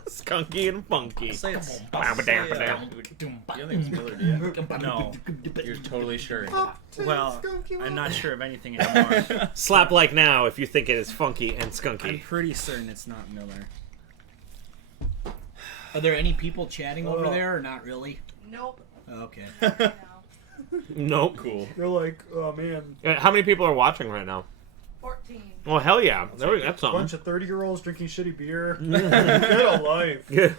Skunky and funky. Say it's, Bah, say, bah, bah, bah. you don't think it's Miller, do you? No. You're totally sure. Well, I'm not sure of anything anymore. Slap like now if you think it is funky and I'm skunky. pretty certain it's not Miller. Are there any people chatting over Oh. there or not really? Nope. Okay. No. Nope. Cool. You're like, oh man, How many people are watching right now? 14. Well, hell yeah. That's a bunch something. of 30-year-olds drinking shitty beer. Get a life. Yeah.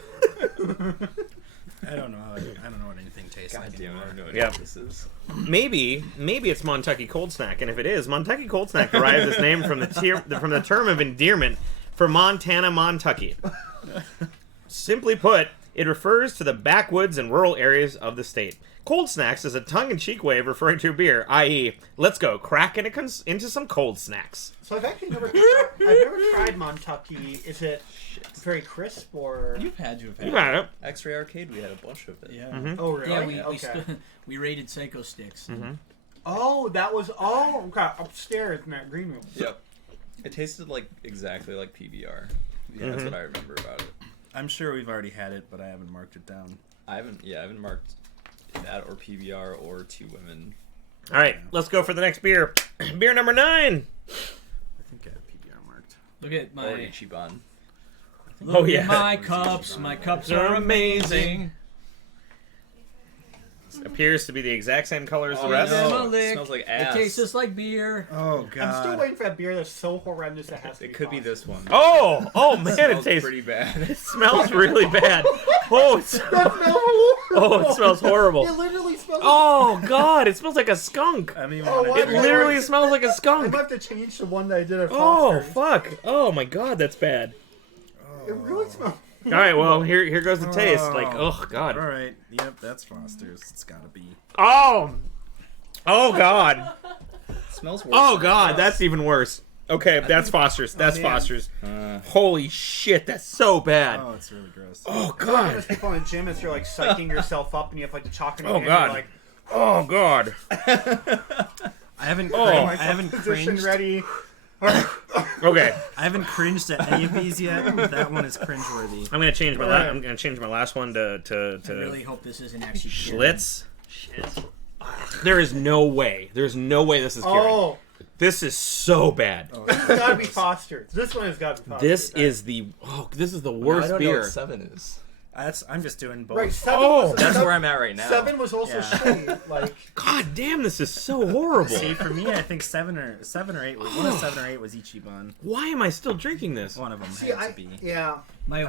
I don't know. I don't know what anything tastes God like damn it, I anymore. don't know what Yeah. this is. Maybe it's Montucky Cold Snack, and if it is, Montucky Cold Snack derives its name from the term of endearment for Montana, Montucky. Simply put, it refers to the backwoods and rural areas of the state. Cold snacks is a tongue-in-cheek way of referring to beer, i.e., let's go crack into some cold snacks. So I've actually never tried Montucky. Is it very crisp or? You've had to have had You got it. X-Ray Arcade, we had a bunch of it. Yeah. Mhm. Oh really? Yeah, we okay. we raided Psycho Sticks. Mhm. Oh, that was okay, upstairs in that green room. Yep. It tasted like exactly like PBR. Yeah, That's what I remember about it. I'm sure we've already had it, but I haven't marked it down. I haven't marked that or PBR or Two Women. All right, let's go for the next beer. Beer number 9. I think I have PBR marked. Look at Or my Ichiban. Oh yeah. my cups. My cups are amazing. Appears to be the exact same color as the Oh, rest. no. A lick. It smells like It ass. tastes just like beer. Oh god. I'm still waiting for that beer that's so horrendous it has to It could be Foster's. this one. Oh man, it smells tastes. pretty bad. It smells really bad. Oh, That smells oh, it smells horrible. It literally smells. Oh god, it smells like a skunk. I don't even Oh, want what? It literally smells like a I skunk. might have to change the one that I did at Oh Foster's. fuck. Oh my god, that's bad. It really smells. All right, well here goes the taste. Like, oh god. All right. Yep, that's Foster's. It's gotta be. Oh. Oh god. It smells worse. Oh than god, it that's even worse. Okay, that's Foster's. That's man. Foster's. smells. Holy shit, that's so bad. Oh, it's really gross. Oh There's god. people in the gym as you're like psyching yourself up and you have like the chalk in your Oh, hand. God. You're like, Oh god. I haven't. Oh. I my haven't position cringed. ready. Okay, I haven't cringed at any of these yet. That one is cringeworthy. I'm gonna change my I'm gonna change my last one to I really hope this isn't actually Schlitz. There is no way. There's no way this is cured. Oh, This is so bad. this has got to be Foster's. This one has got to be Foster's. This is the I worst don't know beer. what 7 is. I'm just doing both. right. 7 Oh, was, That's seven, where I'm at right now. 7 was also Yeah. shitty. Like, God damn, this is so horrible. See, for me, I think 7 or 8. One of 7 or 8 was Ichiban. Why am I still drinking this? One of them see, had to be. yeah. my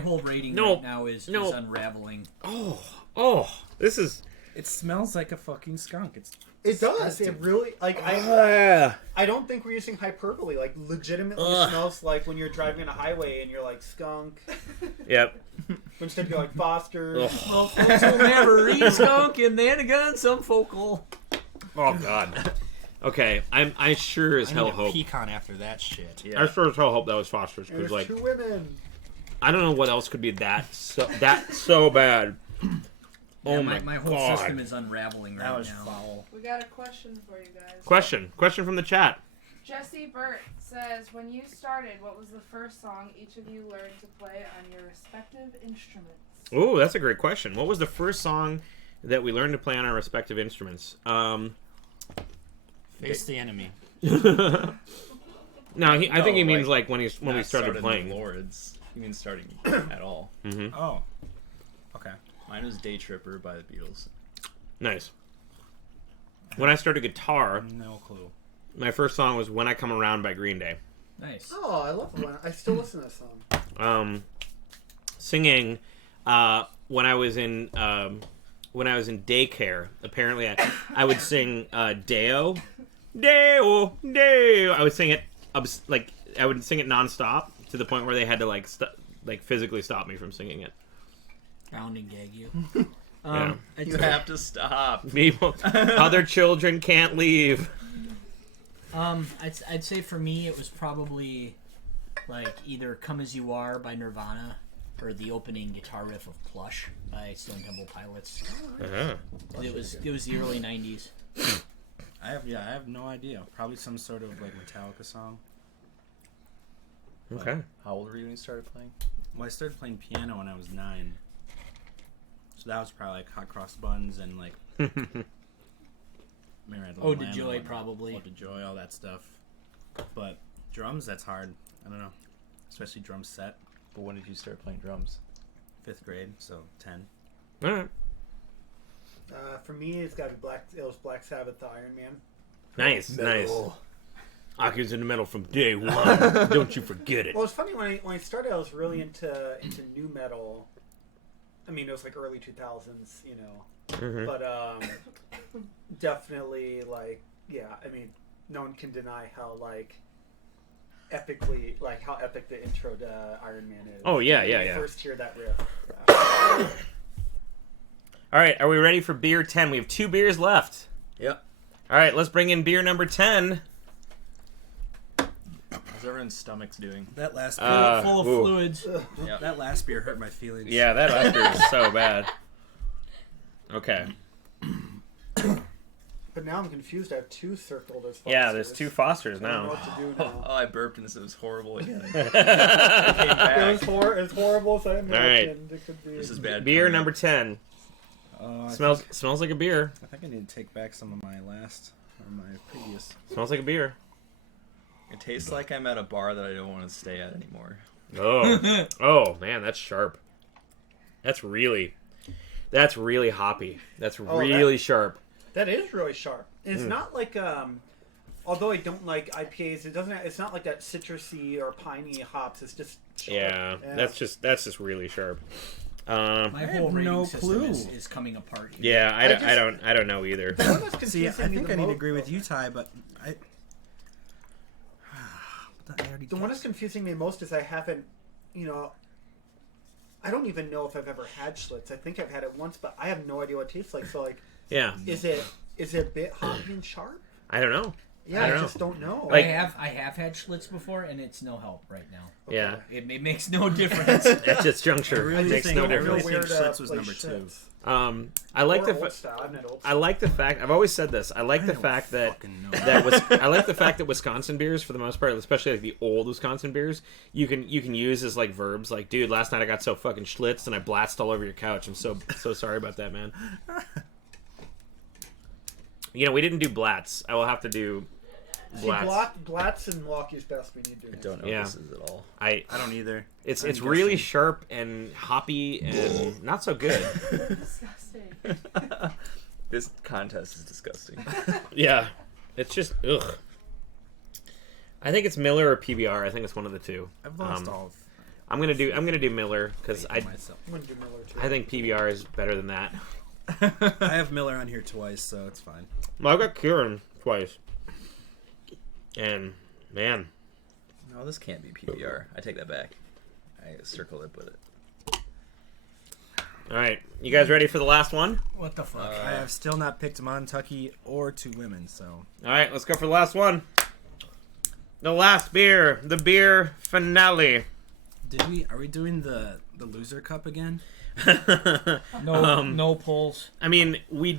whole rating No. right now is No. unraveling. Oh, this is. It smells like a fucking skunk. It does. disgusting. It really like Ah. I don't think we're using hyperbole. Like legitimately Ugh. smells like when you're driving on a highway and you're like skunk. Yep. Instead you're like Foster's. Ugh. Well, folks will never eat skunk, and then again, some focal. Oh god. Okay, I sure as I hell need a hope. pecan after that shit. I sure as hell hope that was Foster's There's because like 2 women. I don't know what else could be that so bad. Yeah, Oh my whole God. system is unraveling That right was now. foul. We got a question for you guys. Question from the chat. Jesse Burt says, when you started, what was the first song each of you learned to play on your respective instruments? Oh, that's a great question. What was the first song that we learned to play on our respective instruments? Face the enemy. No, I think he No, means like, like when we Not started started playing. with Lords. You mean starting at all? Mm-hmm. Oh. Okay. Mine was Day Tripper by the Beatles. Nice. When I started guitar, No clue. my first song was "When I Come Around" by Green Day. Nice. Oh, I love the one. I still listen to that song. Singing when I was in daycare. Apparently, I would sing Deo, Deo, Deo. I would sing it like I would sing it nonstop to the point where they had to like physically stop me from singing it. Bound and gag you. Yeah. I'd You say- have to stop. People, other children can't leave. I'd say for me it was probably like either "Come as You Are" by Nirvana or the opening guitar riff of "Plush" by Stone Temple Pilots. It was the early '90s. I have no idea. Probably some sort of like Metallica song. Okay. How old were you when you started playing? Well, I started playing piano when I was 9. So that was probably like Hot Cross Buns and like. Ode to Joy, probably. Ode to Joy, all that stuff. But drums, that's hard. I don't know. Especially drum set. But when did you start playing drums? 5th grade, so 10. All right. For me, it was Black Sabbath, the Iron Man. Nice. Aki was in the metal from day one. Don't you forget it. Well, it's funny when I started, I was really into new metal. I mean, it was like early 2000s, you know. But definitely, like, yeah. I mean, no one can deny how epic the intro to Iron Man is. Oh, yeah, When yeah, you yeah. First hear that riff. All right, are we ready for beer 10? We have 2 beers left. Yep. All right, let's bring in beer number 10. How's everyone's stomachs doing? That last Full of fluids. that last beer hurt my feelings. Yeah, that last beer is so bad. Okay. But now I'm confused. I have 2 circled as Fosters. Yeah, there's 2 Fosters I don't know now. what to do now. Oh, I burped and this was horrible again. It was horrible, so I imagined it could be. This is bad. Beer coming number up. 10. I Smells like a beer. think I need to take back some of my previous. Smells like a beer. It tastes like I'm at a bar that I don't want to stay at anymore. Oh. Oh, man, that's sharp. That's really hoppy. That's really sharp. That is really sharp. And it's not like although I don't like IPAs, it's not like that citrusy or piney hops. It's just sharp. Yeah, that's just really sharp. My whole have rating no system clue. is coming apart here. Yeah, I don't know either. The one that's See, I confusing me think the I need to most- agree with you, Ty, but I. The one that's confusing me most is I haven't, I don't even know if I've ever had Schlitz. I think I've had it once, but I have no idea what it tastes like. So, like, Yeah, is it a bit hoppy and sharp? I don't know. Yeah, I don't know. just don't know. Like- I have had Schlitz before, and it's no help right now. Yeah, It makes no difference. at this juncture, I really makes think- no I really difference. think Schlitz was number 2. I like Or the old style. I've had old I style. like the fact. I've always said this. I like the don't fact that fucking know. I like the fact that Wisconsin beers, for the most part, especially like the old Wisconsin beers, you can use as like verbs. Like, dude, last night I got so fucking schlitzed and I blasted all over your couch. I'm so sorry about that, man. We didn't do Blatz. I will have to do See, Blatz. Blatz and Milwaukee's best we need to. I don't know Yeah. what this is at all. I don't either. It's I'm really guessing. sharp and hoppy and not so good. Disgusting. This contest is disgusting. Yeah, it's just ugh. I think it's Miller or PBR. I think it's one of the two. I've lost all. I'm gonna do Miller because faith in myself. I'm gonna do Miller too. I think PBR is better than that. I have Miller on here twice, so it's fine. Well, I got Kieran twice, and man, No, this can't be PBR. I take that back. I circled it, but all right, you guys ready for the last one? What the fuck? I have still not picked Montucky or 2 women, so. All right, let's go for the last one. The last beer, the beer finale. Are we doing the loser cup again? No polls. I mean, we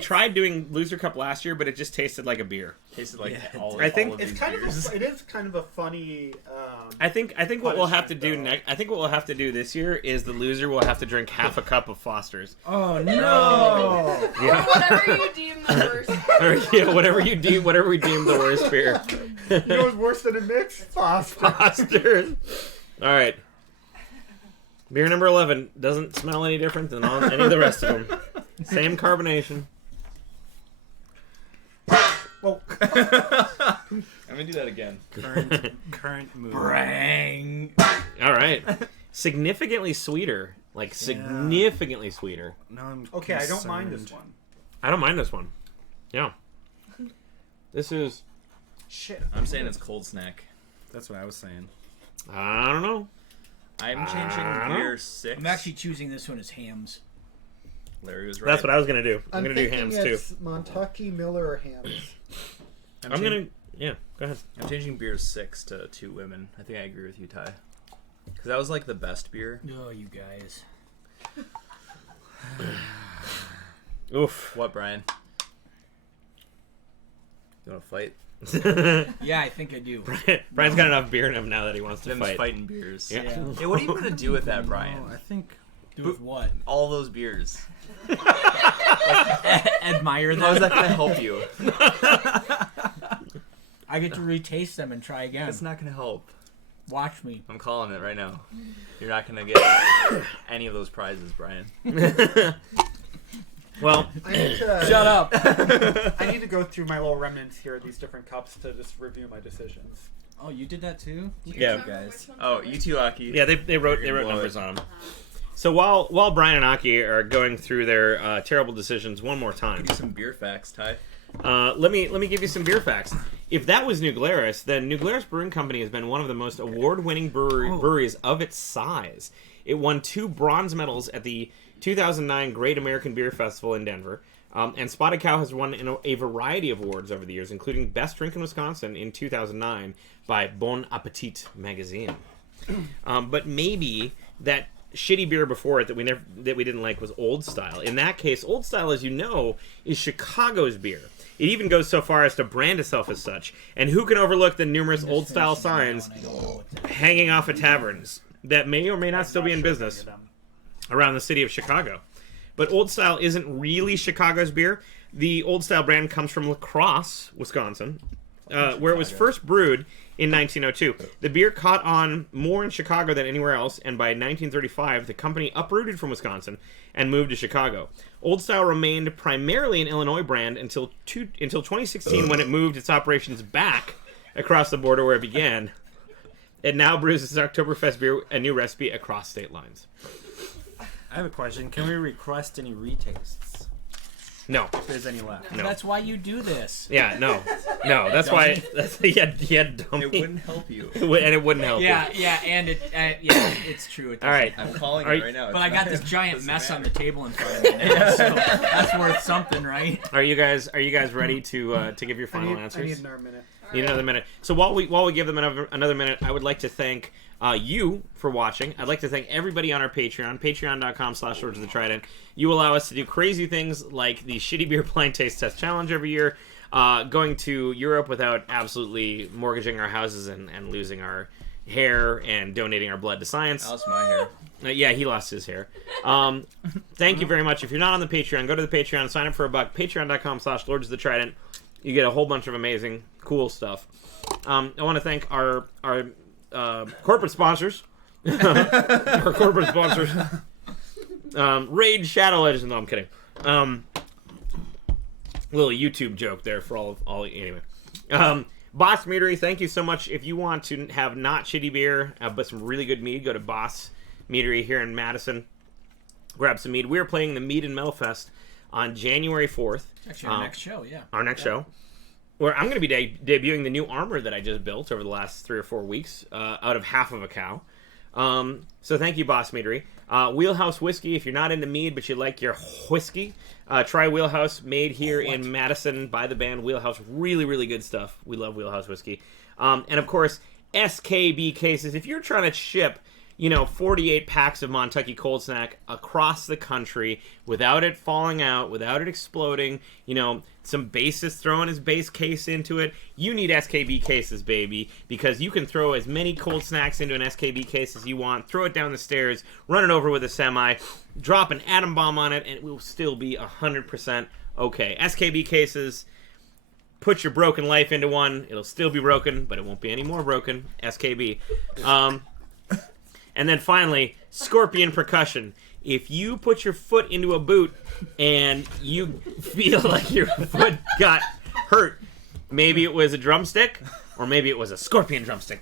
tried doing Loser Cup last year, but it just tasted like a beer. tasted like Yeah, all, I think all of It's these kind beers. of it is kind of a funny. I think what we'll have to do Punishment, next. I think what we'll have to do this year is the loser will have to drink half a cup of Foster's. Oh no! Whatever you deem the worst. Or, yeah, whatever we deem the worst beer. You know what's worse than a mix? Foster's. All right. Beer number 11 doesn't smell any different than any of the rest of them. Same carbonation. Well, I'm gonna do that again. Current move. Brang. All right. Significantly sweeter. Like, significantly sweeter. No, I'm okay, I don't mind this concerned. one. I don't mind this one. Yeah. This is... Shit. I'm saying it's cold snack. That's what I was saying. I don't know. I'm changing beer 6. I'm actually choosing this one as hams. Larry was right. That's what I was going to do. I'm going to do thinking hams, too. it's Montucky, Miller, or Hams. I'm going to... Yeah, go ahead. I'm changing beer 6 to 2 women. I think I agree with you, Ty. Because that was like the best beer. Oh, you guys. Oof. What, Brian? You want to fight? Yeah, I think I do. Brian's got enough beer in him now that he wants to Them's fight. fighting beers. Yeah. Hey, what are you gonna do with that, Brian? I think Do with what? All those beers. Admire them. How is that gonna help you? I get to retaste them and try again. It's not gonna help. Watch me. I'm calling it right now. You're not gonna get any of those prizes, Brian. Well, I need to, Shut up. I need to go through my little remnants here of these different cups to just review my decisions. Oh, you did that too? yeah. guys. Oh, you two, Aki. Yeah, they wrote numbers on them. So while Brian and Aki are going through their terrible decisions one more time, Give you some beer facts, Ty. let me give you some beer facts. If that was New Glarus, then New Glarus Brewing Company has been one of the most award-winning breweries of its size. It won 2 bronze medals at the 2009 Great American Beer Festival in Denver. And Spotted Cow has won a variety of awards over the years, including Best Drink in Wisconsin in 2009 by Bon Appetit magazine. But maybe that shitty beer before it that we didn't like was Old Style. In that case, Old Style, as you know, is Chicago's beer. It even goes so far as to brand itself as such. And who can overlook the numerous Old Style signs hanging off of taverns that may or may not still be in business around the city of Chicago? But Old Style isn't really Chicago's beer. The Old Style brand comes from La Crosse, Wisconsin, where it was first brewed in 1902. The beer caught on more in Chicago than anywhere else, and by 1935, the company uprooted from Wisconsin and moved to Chicago. Old Style remained primarily an Illinois brand until 2016, when it moved its operations back across the border where it began. It now brews its Oktoberfest beer, a new recipe, across state lines. I have a question. Can we request any retastes? No. If there's any left. No. That's why you do this. Yeah, no. That's why. He had dummy. It wouldn't help you. And it wouldn't help. Yeah, yeah, and it's true. It All right. I'm calling Are it you- right now. But I got this giant mess on the table in front of me now, so that's worth something, right? Are you guys ready to give your final I answers? need another minute. Need another minute. So while we give them another minute, I would like to thank you for watching. I'd like to thank everybody on our Patreon, patreon.com/Lords of the Trident. You allow us to do crazy things like the Shitty Beer Blind Taste Test Challenge every year, going to Europe without absolutely mortgaging our houses and losing our hair, and donating our blood to science. I lost my hair. Yeah, he lost his hair. Thank you very much. If you're not on the Patreon, go to the Patreon, sign up for $1, patreon.com/Lords of the Trident. You get a whole bunch of amazing, cool stuff. I want to thank our corporate sponsors. Our corporate sponsors. Raid Shadow Legends. No, I'm kidding. Little YouTube joke there for all anyway. Boss Meadery, thank you so much. If you want to have not shitty beer, but some really good mead, go to Boss Meadery here in Madison. Grab some mead. We're playing the Mead and Metal Fest on January 4th. Actually, our next show, yeah. Our next show. Where I'm going to be debuting the new armor that I just built over the last 3 or 4 weeks out of half of a cow. So thank you, Boss Meadery. Wheelhouse Whiskey, if you're not into mead but you like your whiskey, try Wheelhouse, made here in Madison by the band Wheelhouse. Really, really good stuff. We love Wheelhouse Whiskey. And of course, SKB cases. If you're trying to ship 48 packs of Montucky Cold Snack across the country without it falling out, without it exploding, some bassist throwing his bass case into it, you need SKB cases, baby, because you can throw as many cold snacks into an SKB case as you want, throw it down the stairs, run it over with a semi, drop an atom bomb on it, and it will still be 100% okay. SKB cases, put your broken life into one, it'll still be broken, but it won't be any more broken. SKB. And then finally, Scorpion Percussion. If you put your foot into a boot and you feel like your foot got hurt, maybe it was a drumstick, or maybe it was a scorpion drumstick.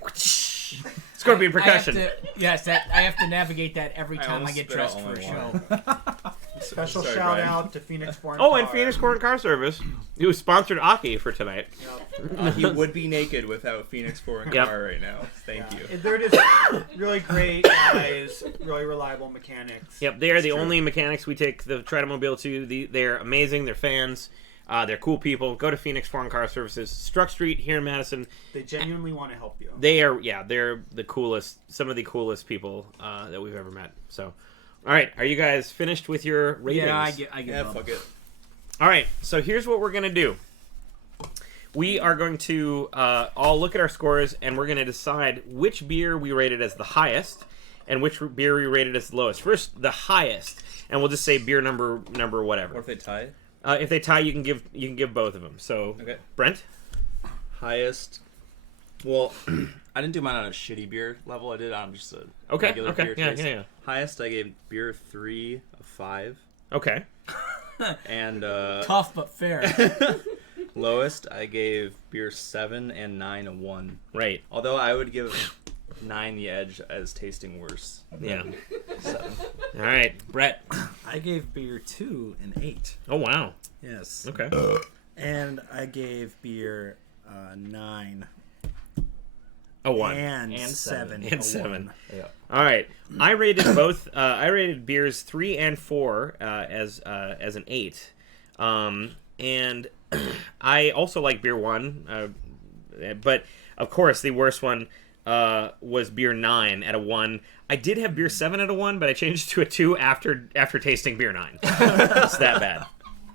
Scorpion Percussion. I have to navigate that every time I almost get spit dressed out for a all show. my Special Sorry, shout Brian. out to Phoenix Foreign Oh, Car. and Phoenix Foreign Car Service, who sponsored Aki for tonight. He would be naked without Phoenix Foreign Yep. Car right now. Thank you. They're just really great guys, really reliable mechanics. Yep, they are the only mechanics we take the Trident Mobile to. They're amazing. They're fans. They're cool people. Go to Phoenix Foreign Car Services, Struck Street here in Madison. They genuinely want to help you. They're the coolest, some of the coolest people that we've ever met. So, all right, are you guys finished with your ratings? Yeah, I get up. Fuck it. All right, so here's what we're gonna do. We are going to all look at our scores, and we're going to decide which beer we rated as the highest and which beer we rated as the lowest. First, the highest, and we'll just say beer number whatever. What if they tie? If they tie, you can give both of them. So, Okay. Brent, Highest. Well, I didn't do mine on a shitty beer level. I did on just a regular beer taste. yeah. Highest, I gave beer 3 of 5. Okay. And Tough but fair. lowest, I gave beer 7 and 9 a 1. Right. Although I would give 9 the edge as tasting worse. Yeah. 7. All right, Brett. I gave beer 2 and 8. Oh wow. Yes. Okay. And I gave beer 9 A 1 and 7. and a 7. 1. Yeah. All right. I rated both. I rated beers 3 and 4 as an 8. And I also like beer 1, but of course the worst one was beer 9 at a 1. I did have beer 7 at a 1, but I changed it to a 2 after tasting beer 9. It's that bad.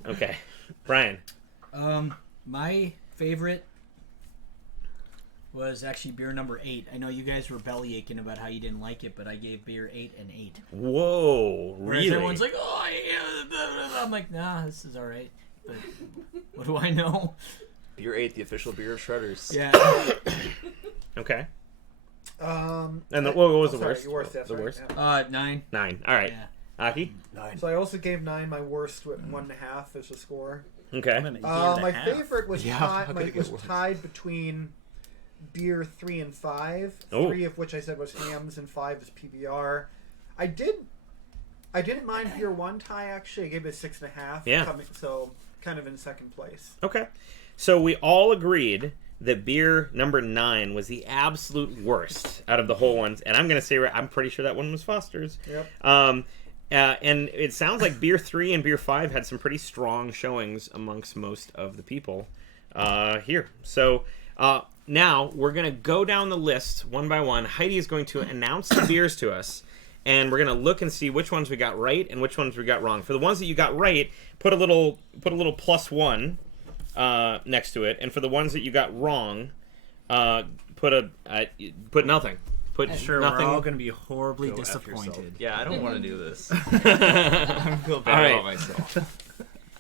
Okay, Brian. My favorite was actually beer number 8. I know you guys were belly aching about how you didn't like it, but I gave beer 8 and 8. Whoa, Whereas really? everyone's like, oh, yeah. I'm like, nah, this is all right. But what do I know? Beer 8, the official beer of Shredders. Yeah. Okay. And And what was the worst? Your worst, that's The right, worst? yeah. 9. 9. All right. Yeah. Aki. 9. So I also gave 9 my worst with 1.5 as a score. Okay. My favorite was, how could it get worse? tied between beer 3 and 5. Oh. 3 of which I said was hams and 5 is PBR. I didn't mind beer 1 tie actually. I gave it a 6.5. Yeah. So kind of in second place. Okay. So we all agreed that beer number 9 was the absolute worst out of the whole ones, and I'm going to say I'm pretty sure that one was Foster's. Yep. And it sounds like beer 3 and beer 5 had some pretty strong showings amongst most of the people here. So now we're going to go down the list one by one. Heidi is going to announce the beers to us, and we're going to look and see which ones we got right and which ones we got wrong. For the ones that you got right, put a little +1 next to it, and for the ones that you got wrong, put nothing. Put Sure, nothing. we're all going to be horribly Go F yourself. disappointed. Yeah, I don't want to do this. All I feel bad right. about myself.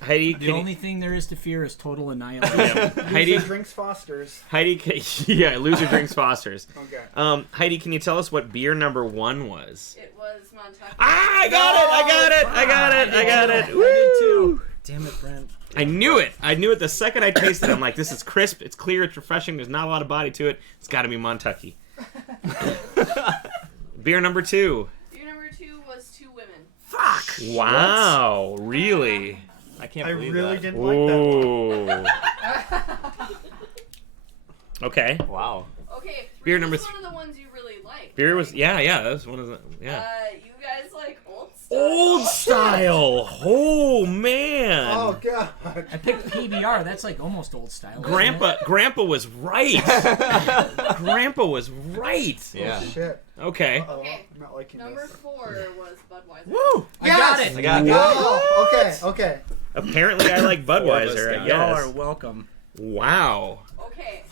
Heidi, The can only thing there is to fear is total annihilation. Heidi, Loser drinks Foster's. yeah, loser drinks Foster's. Okay. Heidi, can you tell us what beer number 1 was? It was Montucky. Ah, I got it. Woo! I did too. Damn it, Brent. I knew it. I knew it the second I tasted it. I'm like, this is crisp. It's clear. It's refreshing. There's not a lot of body to it. It's got to be Montucky. Beer number 2. Beer number 2 was Two Women. Fuck. Wow, really? I can't I believe really that. didn't like that one. Ooh. Okay. Wow. Okay, Beer was number one of the ones you really liked. Beer right? was that was one of the You guys like old stuff. old style. Oh man. Oh god. I picked PBR. That's like almost old style. isn't it? Grandpa was right. Grandpa was right. Yeah. Shit. Okay. Oh, Okay. I'm not liking Number this. 4 was Budweiser. Woo. I got it. I got it. Oh, okay. Apparently I like Budweiser. I Y'all are guess. welcome. Wow. Okay.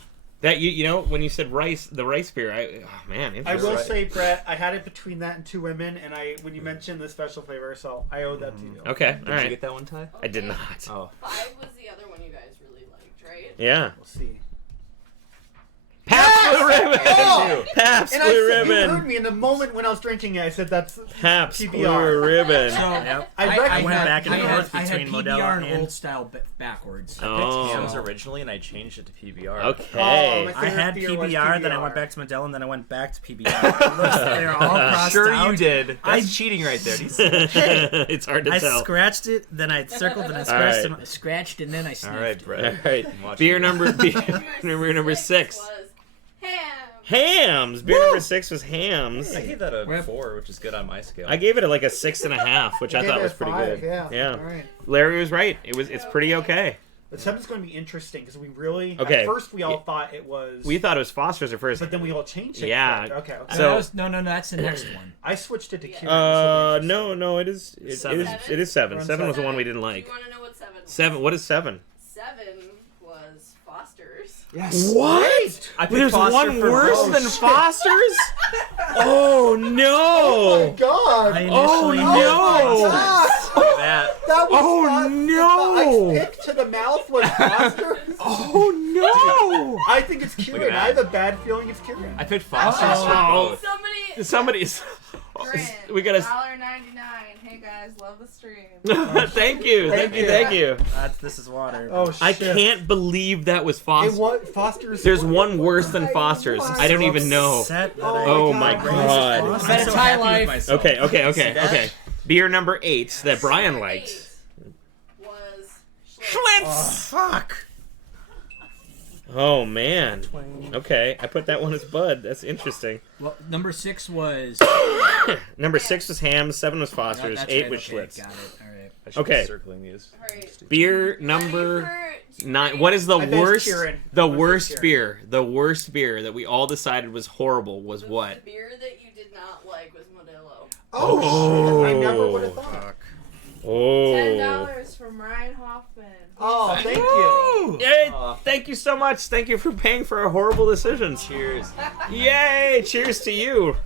That you know when you said the rice beer, man. I will interesting. say, Brett, I had it between that and Two Women, and when you mentioned the special flavor, so I owe that to you. Okay. Did All you right. get that one, Ty? I did Okay. not. Oh. 5 was the other one you guys really liked, right? Yeah. We'll see. Pabst Blue Ribbon. Oh! Pabst And Blue you Ribbon. heard me in the moment when I was drinking it. I said that's Pabst PBR. Blue Ribbon. So Yep. I I recognize- went back and I forth had between PBR Modelo and and... old style backwards. Oh. Hams originally, and I changed it to PBR. Okay. my I had favorite beer was PBR, then I PBR. went back to Modelo, and then I went back to PBR. Look, they're all crossed Sure out. you did. I- That's cheating right there. It's hard to I tell. scratched it, then I circled, then I scratched right. it. I scratched and then I sniffed. All right, Brett. All right. I'm watching Beer you. number 6. was Ham. Hams. Beer number 6 was hams. I gave that a Where- 4, which is good on my scale. I gave it like a 6.5, which I gave thought it was a pretty 5, good. Yeah. Yeah. All right. Larry was right. It's pretty okay. The 7's going to be interesting because we really Okay. at first we all thought it was. We thought it was Foster's at first. but then we all changed it. Yeah. Okay. So- no, that's the next one. I switched it to Kieran. No, it is. It is 7. It is 7. 7 was the one we didn't like. Do you want to know what 7 was? 7. What is 7? 7 was Foster's. Yes. What? I picked There's Foster one for worse both. than Foster's? Oh no! God! I Oh initially no! Look at that. That was Oh, not, no. The ice pick to the mouth was Foster. Oh no! I think it's Look Kieran. at that. I have a bad feeling it's Kieran. I picked Foster's for both. Somebody's. Grant, We gotta. $1.99. Hey guys, love the stream. Thank you. This is water. Oh shit! I can't believe that was It Foster's. was Foster's. There's one worse than Foster's. I don't even know. Oh my god. That's so high happy with life. myself. Okay. Beer number 8 that Brian liked. Was Schlitz! Fuck. Oh man. Okay, I put that one as Bud. That's interesting. Well, number 6 was. Number 6 was Ham. 7 was Foster's. That's 8 right, was okay, Schlitz. Got it. All right. I should Okay. be circling these. Alright. Beer number 9. What is the I bet it's worst? Kieran. The I bet it's worst Kieran. beer. The worst beer that we all decided was horrible was what? The beer that you did not like was Modelo. Oh shit! I never would have thought. Oh. $10 from Ryan Hoffman. Oh, thank you. Yay! Thank you so much. Thank you for paying for our horrible decisions. Cheers. Yay! Cheers to you.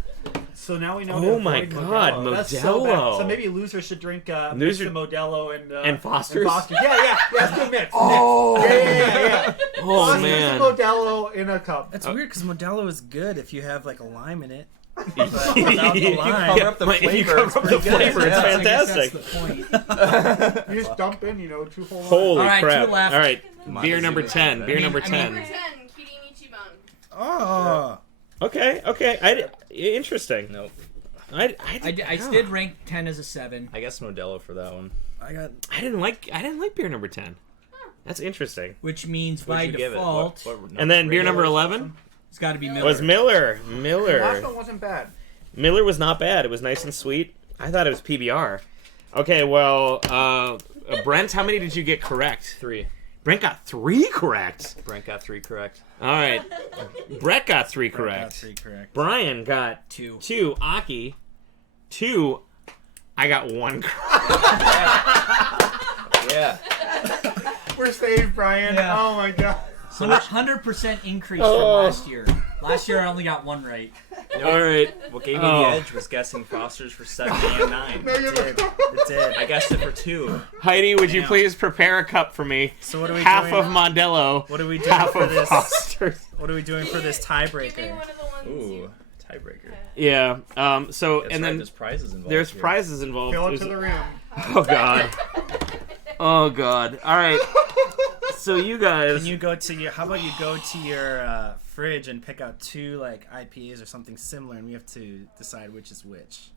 So now we know. Oh to my avoid God, Modelo. That's so bad. Modelo. So maybe losers should drink Loser- mix the Modelo And Foster's? Yeah. Let's do mix. Oh. Yeah. Oh Foster's man. and Modelo in a cup. That's weird because Modelo is good if you have like a lime in it. But without the lime- cover up the if you flavor, cover up it's the pretty good. flavor, it's I guess fantastic. that's the point. You just dump in, 2 whole. Holy All right, crap! two left. All right, Mine beer is number even 10. better. Beer number I mean- 10. Number 10, Kirin Ichiban. Oh. Okay. Interesting. Nope. I did rank 10 as a 7. I guess Modelo for that one. I didn't like beer number 10. That's interesting. Which means by What'd you give it? default, What And then beer number 11 it's got to be Miller. was Miller. The last Miller. one wasn't bad. Miller was not bad. It was nice and sweet. I thought it was PBR. Okay, well, Brent, how many did you get correct? 3. Brent got 3 correct. Brent got 3 correct. All right. Brett got 3 correct. Brian got 2. 2. Aki, 2. I got 1 correct. Yeah. We're saved, Brian. Yeah. Oh my God. So 100% increase from Oh. last year. Last year I only got 1 right. All right. What gave me Oh. the edge was guessing Foster's for 7 and 9. No, you It did. I guessed it for 2. Heidi, would you Damn. please prepare a cup for me? So what are we Half doing? of Modelo, What are we doing half for of this? Foster's. What are we doing for this Give me tiebreaker? one of the ones Ooh, you... tiebreaker. Yeah. So That's and right, then there's prizes involved. there's here. prizes involved. Fill it There's- to the rim. Oh God. Oh God. All right. So you guys. Can you go to your? How about you go to your fridge and pick out 2 like IPAs or something similar, and we have to decide which is which.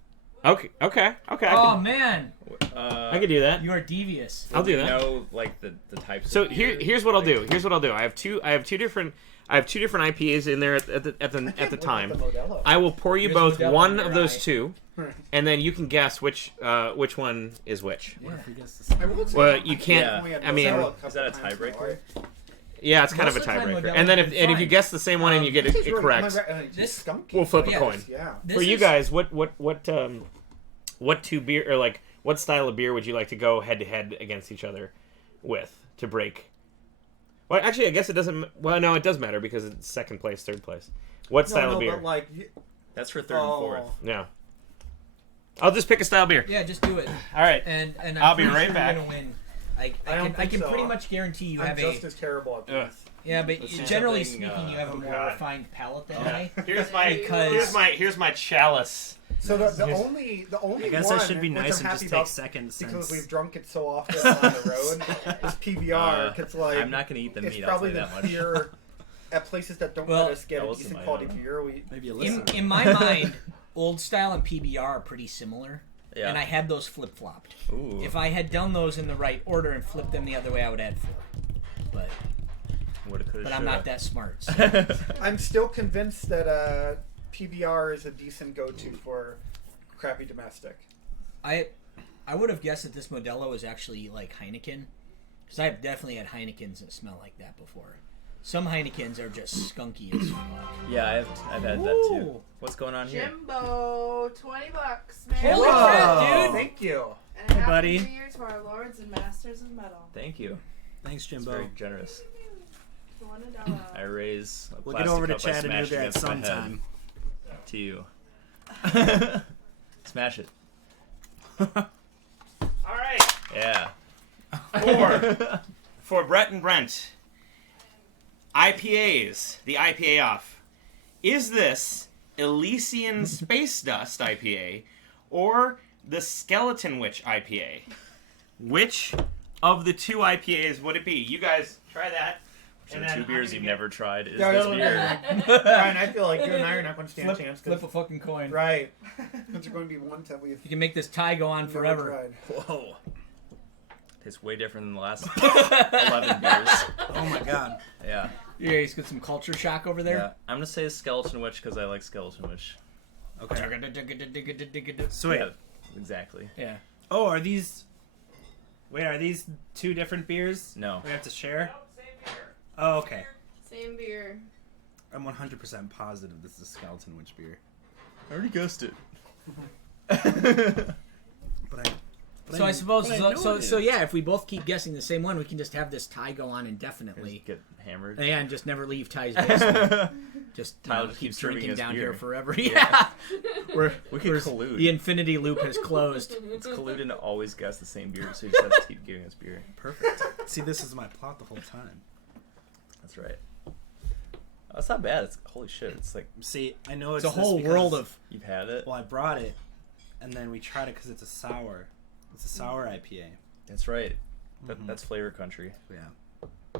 Okay. Oh man, I can do that. you are devious. I'll do You that. know, like the types. So of beer, here's what I'll do. like- Here's what I'll do. I have two different IPAs in there at the time. Modelo. I will pour you Here's both Modelo one in of your those eye. 2, and then you can guess which one is which. What if we guess the same? I will say, Well, you can't. Yeah. I mean, Is that a tiebreaker? yeah, it's kind of a Most of the time, tiebreaker. Modelo And then if is if you fine. guess the same one and you get it correct, This- we'll flip a yeah, coin. Yeah. For you guys, what 2 beer, or like what style of beer would you like to go head to head against each other with to break? Well, actually, I guess it doesn't. Well, no, it does matter because it's second place, third place. What style of beer? But like, That's for 3rd and 4th. Yeah. I'll just pick a style beer. Yeah, just do it. All right. And I'm I'll be pretty right sure back. You're gonna win. I don't can think so. pretty much guarantee you I'm have just a. as terrible at Ugh. this. Yeah, but Let's do generally something, speaking, you have a oh more God. refined palate than I. Here's my chalice. So the only I guess one I should be which nice I'm and happy just about take seconds because since we've drunk it so often on the road is PBR. It's like I'm not gonna eat the it's meat. I'll probably say the that much. beer at places that don't Well, let us get that a was decent my quality own. beer. We maybe a listen. In my mind, old style and PBR are pretty similar, Yeah. and I had those flip flopped. Ooh. If I had done those in the right order and flipped them the other way, I would add 4. But I'm not that smart. So. I'm still convinced that PBR is a decent go-to for crappy domestic. I would have guessed that this Modelo is actually like Heineken, Because I've definitely had Heinekens that smell like that before. Some Heinekens are just skunky as fuck. Yeah, I've had that too. Ooh. What's going on here? Jimbo, $20, man. Holy crap, dude! Thank you. And a Hey, happy buddy. New Year to our lords and masters of metal. Thank you. Thanks, It's Jimbo. very generous. $20. I raise a We'll get plastic over to cup I smash Chattanooga at against my some head time. to you. Smash it. All right. Yeah. For Brett and Brent, IPAs, the IPA off. Is this Elysian Space Dust IPA or the Skeleton Witch IPA? Which of the two IPAs would it be? You guys try that. So the two beers you've never tried is Yeah, this yeah, beer. Ryan, I feel like you and I are not going to stand a chance. 'cause- Flip a fucking coin. Right. Those are going to be ones that we've You can make this tie go on never forever. tried. Whoa. Tastes way different than the last 11 beers. Oh my god. Yeah. Yeah, he's got some culture shock over there. Yeah. I'm gonna say Skeleton Witch because I like Skeleton Witch. Okay. Yeah. Sweet. Yeah, exactly. Oh, are these two different beers? No. We have to share? Oh, okay. Same beer. I'm 100% positive this is Skeleton Witch beer. I already guessed it. But So I suppose, but I know so it so is. yeah, if we both keep guessing the same one, we can just have this tie go on indefinitely. Just get hammered. Yeah, and just never leave Ty's basement. Just Tyler keep keeps serving drinking us down beer. here forever. Yeah. We could collude. The infinity loop has closed. It's colluding to always guess the same beer, so he just has to keep giving us beer. Perfect. See, this is my plot the whole time. That's right. That's not bad. It's holy shit. It's like See, I know It's it's a this whole because- world of. you've had it. Well, I brought it, and then we tried it because it's a sour. It's a sour IPA. That's right. Mhm. That's flavor country. Yeah.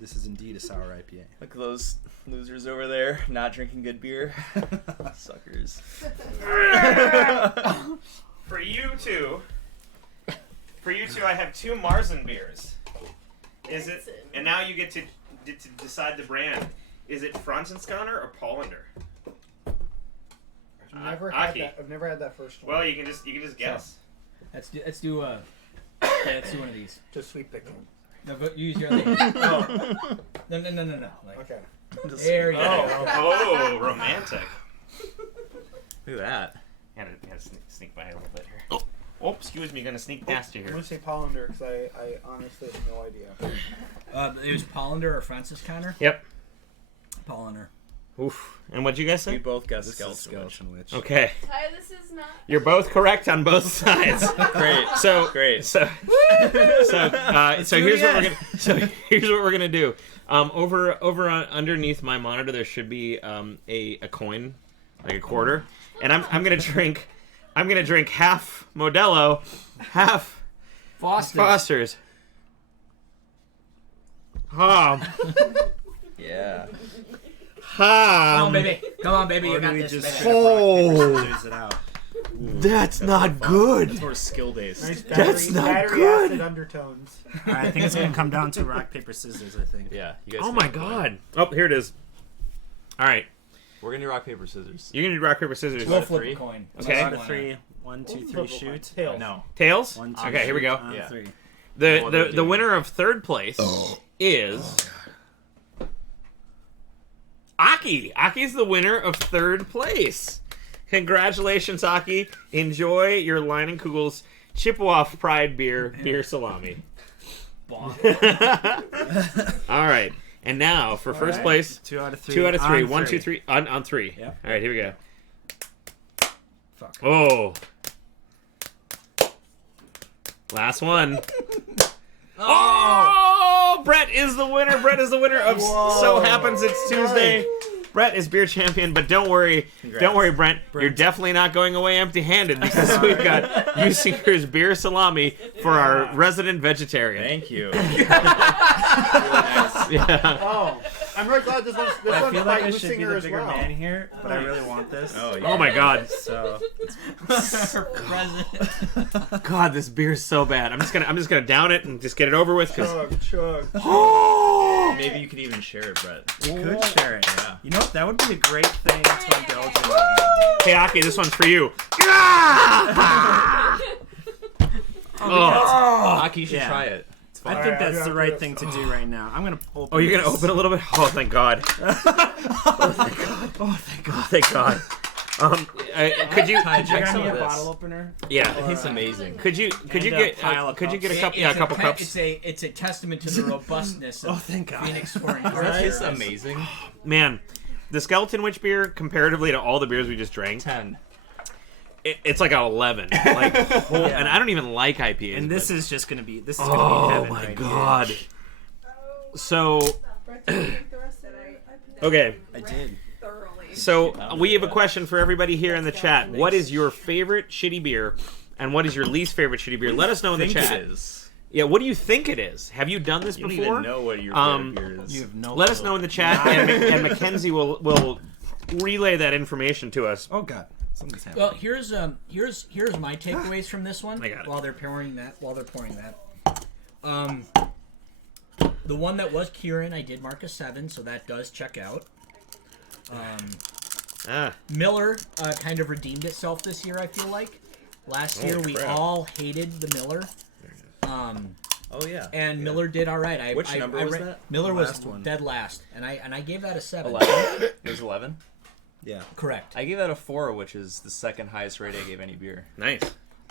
This is indeed a sour IPA. Look at those losers over there, not drinking good beer. Suckers. For you two, I have two Marzen beers. Is it? And now you get to decide the brand. Is it Franziskaner or Pollander? I've never had Aki. that. I've never had that first one. Well, you can just guess. Let's do one of these. Just sweet picking. No, but use your other hand. Oh. No. Like, Okay. there you go. Oh, romantic. Look at that. Gotta sneak by a little bit here. Oh, excuse me, gonna sneak past you I'm here. going to say Pollander because I honestly have no idea. It was Pollander or Franziskaner? Yep. Pollander. Oof. And what'd you guys We say? both got This is Skeleton Witch. Skeleton Witch. Okay. Ty, this is not. You're both correct on both sides. Great. So Great. So here's what we're gonna do. Over underneath my monitor there should be a coin, like a quarter, and I'm gonna drink half Modelo, half Foster's. Yeah. Come on, baby. Come on, baby. Or You do got we this, just baby. scissors it out? That's not good. It's more skill based. Nice That's not battery good. acid undertones. All right, I think it's gonna come down to rock paper scissors. I think. Yeah. You guys. Oh pick my a coin. god. Oh, here it is. All right, We're gonna do rock paper scissors. you're gonna do rock paper scissors. We'll Out of flip three? a coin. Okay. Out of three. 1, 2, 3, shoot. Tails. No. Tails. 1, 2, Okay, here we shoot go. on Yeah. 3. The winner of third place is Aki. Aki's the winner of third place. Congratulations, Aki. Enjoy your Leinenkugel's Chippewa Pride beer salami. All right. And now for first place, 2 out of 3. 2 out of 3. On 1, three. 2, 3. On 3. Yep. All right, here we go. Fuck. Oh. Last one. Oh! Brett is the winner. Brett is the winner of So Happens It's Tuesday. Brett is beer champion, but don't worry. Congrats. Don't worry, Brent. You're definitely not going away empty-handed because we've got U-Seeker's beer salami for our resident vegetarian. Thank you. Yeah. Oh, I'm really glad this one's I feel like by I should be Singer the as bigger well. man here, but I really want this. Oh yeah. Oh my god. So God, this beer is so bad. I'm just gonna down it and just get it over with. Cause Chug. oh, Maybe you could even share it, Brett. you could share it. Yeah. You know what? That would be a great thing to indulge in. hey Aki, this one's for you. Oh. Aki, you should Yeah. try it. It's I fine. think Alright, that's I'll the do right this. thing to do right now. I'm gonna open. Oh, you're gonna this. open a little bit? Oh, thank God. Oh, thank God. Oh, thank God. Thank God. Could you? Ty, You check got some me of a this. bottle opener? Yeah. It tastes amazing. Could you And a get pile of could you get a cups. couple? Yeah, a couple cups. It's a testament to the robustness of Oh, thank God. Phoenix Foreign. It tastes amazing. Man, the Skeleton Witch beer, comparatively to all the beers we just drank, 10. it's like an 11. Like, and I don't even like IPAs. And this but- is just gonna be this is gonna be Oh heaven my right God. So Brett, did you drink the rest of it? okay. here. I did. Thoroughly. So we have a question for everybody here in the chat. What is your favorite shitty beer, and what is your least favorite shitty beer? Let us know in the Think chat. it is. Yeah, what do you think it is? Have you done this You don't before? even know what your Um, favorite beer is. You have no. Let us clue. know in the chat, and Mackenzie will relay that information to us. Oh God, something's happening. Well, here's my takeaways from this one. I got it. While they're pouring that. The one that was Kieran, I did mark a 7, so that does check out. Miller kind of redeemed itself this year, I feel like. Last year we crap. all hated the Miller. Oh yeah. And Miller did all right. Which number was that? Miller The was last one. dead last, and I gave that a 7. 11. It was 11. Yeah. Correct. I gave that a 4, which is the second highest rate I gave any beer. Nice.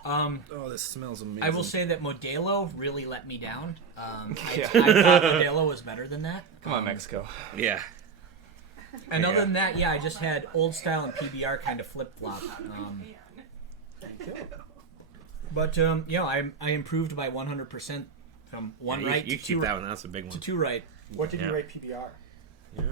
Oh, this smells amazing. I will say that Modelo really let me down. Yeah. I thought Modelo was better than that. Come on, Mexico. Yeah. And other than that, yeah, I just had old style and PBR kind of flip flop. But yeah, I improved by 100% from one Yeah, right you to keep two that one. That's a big one. to 2 right. What did Yeah. you rate PBR? Yeah.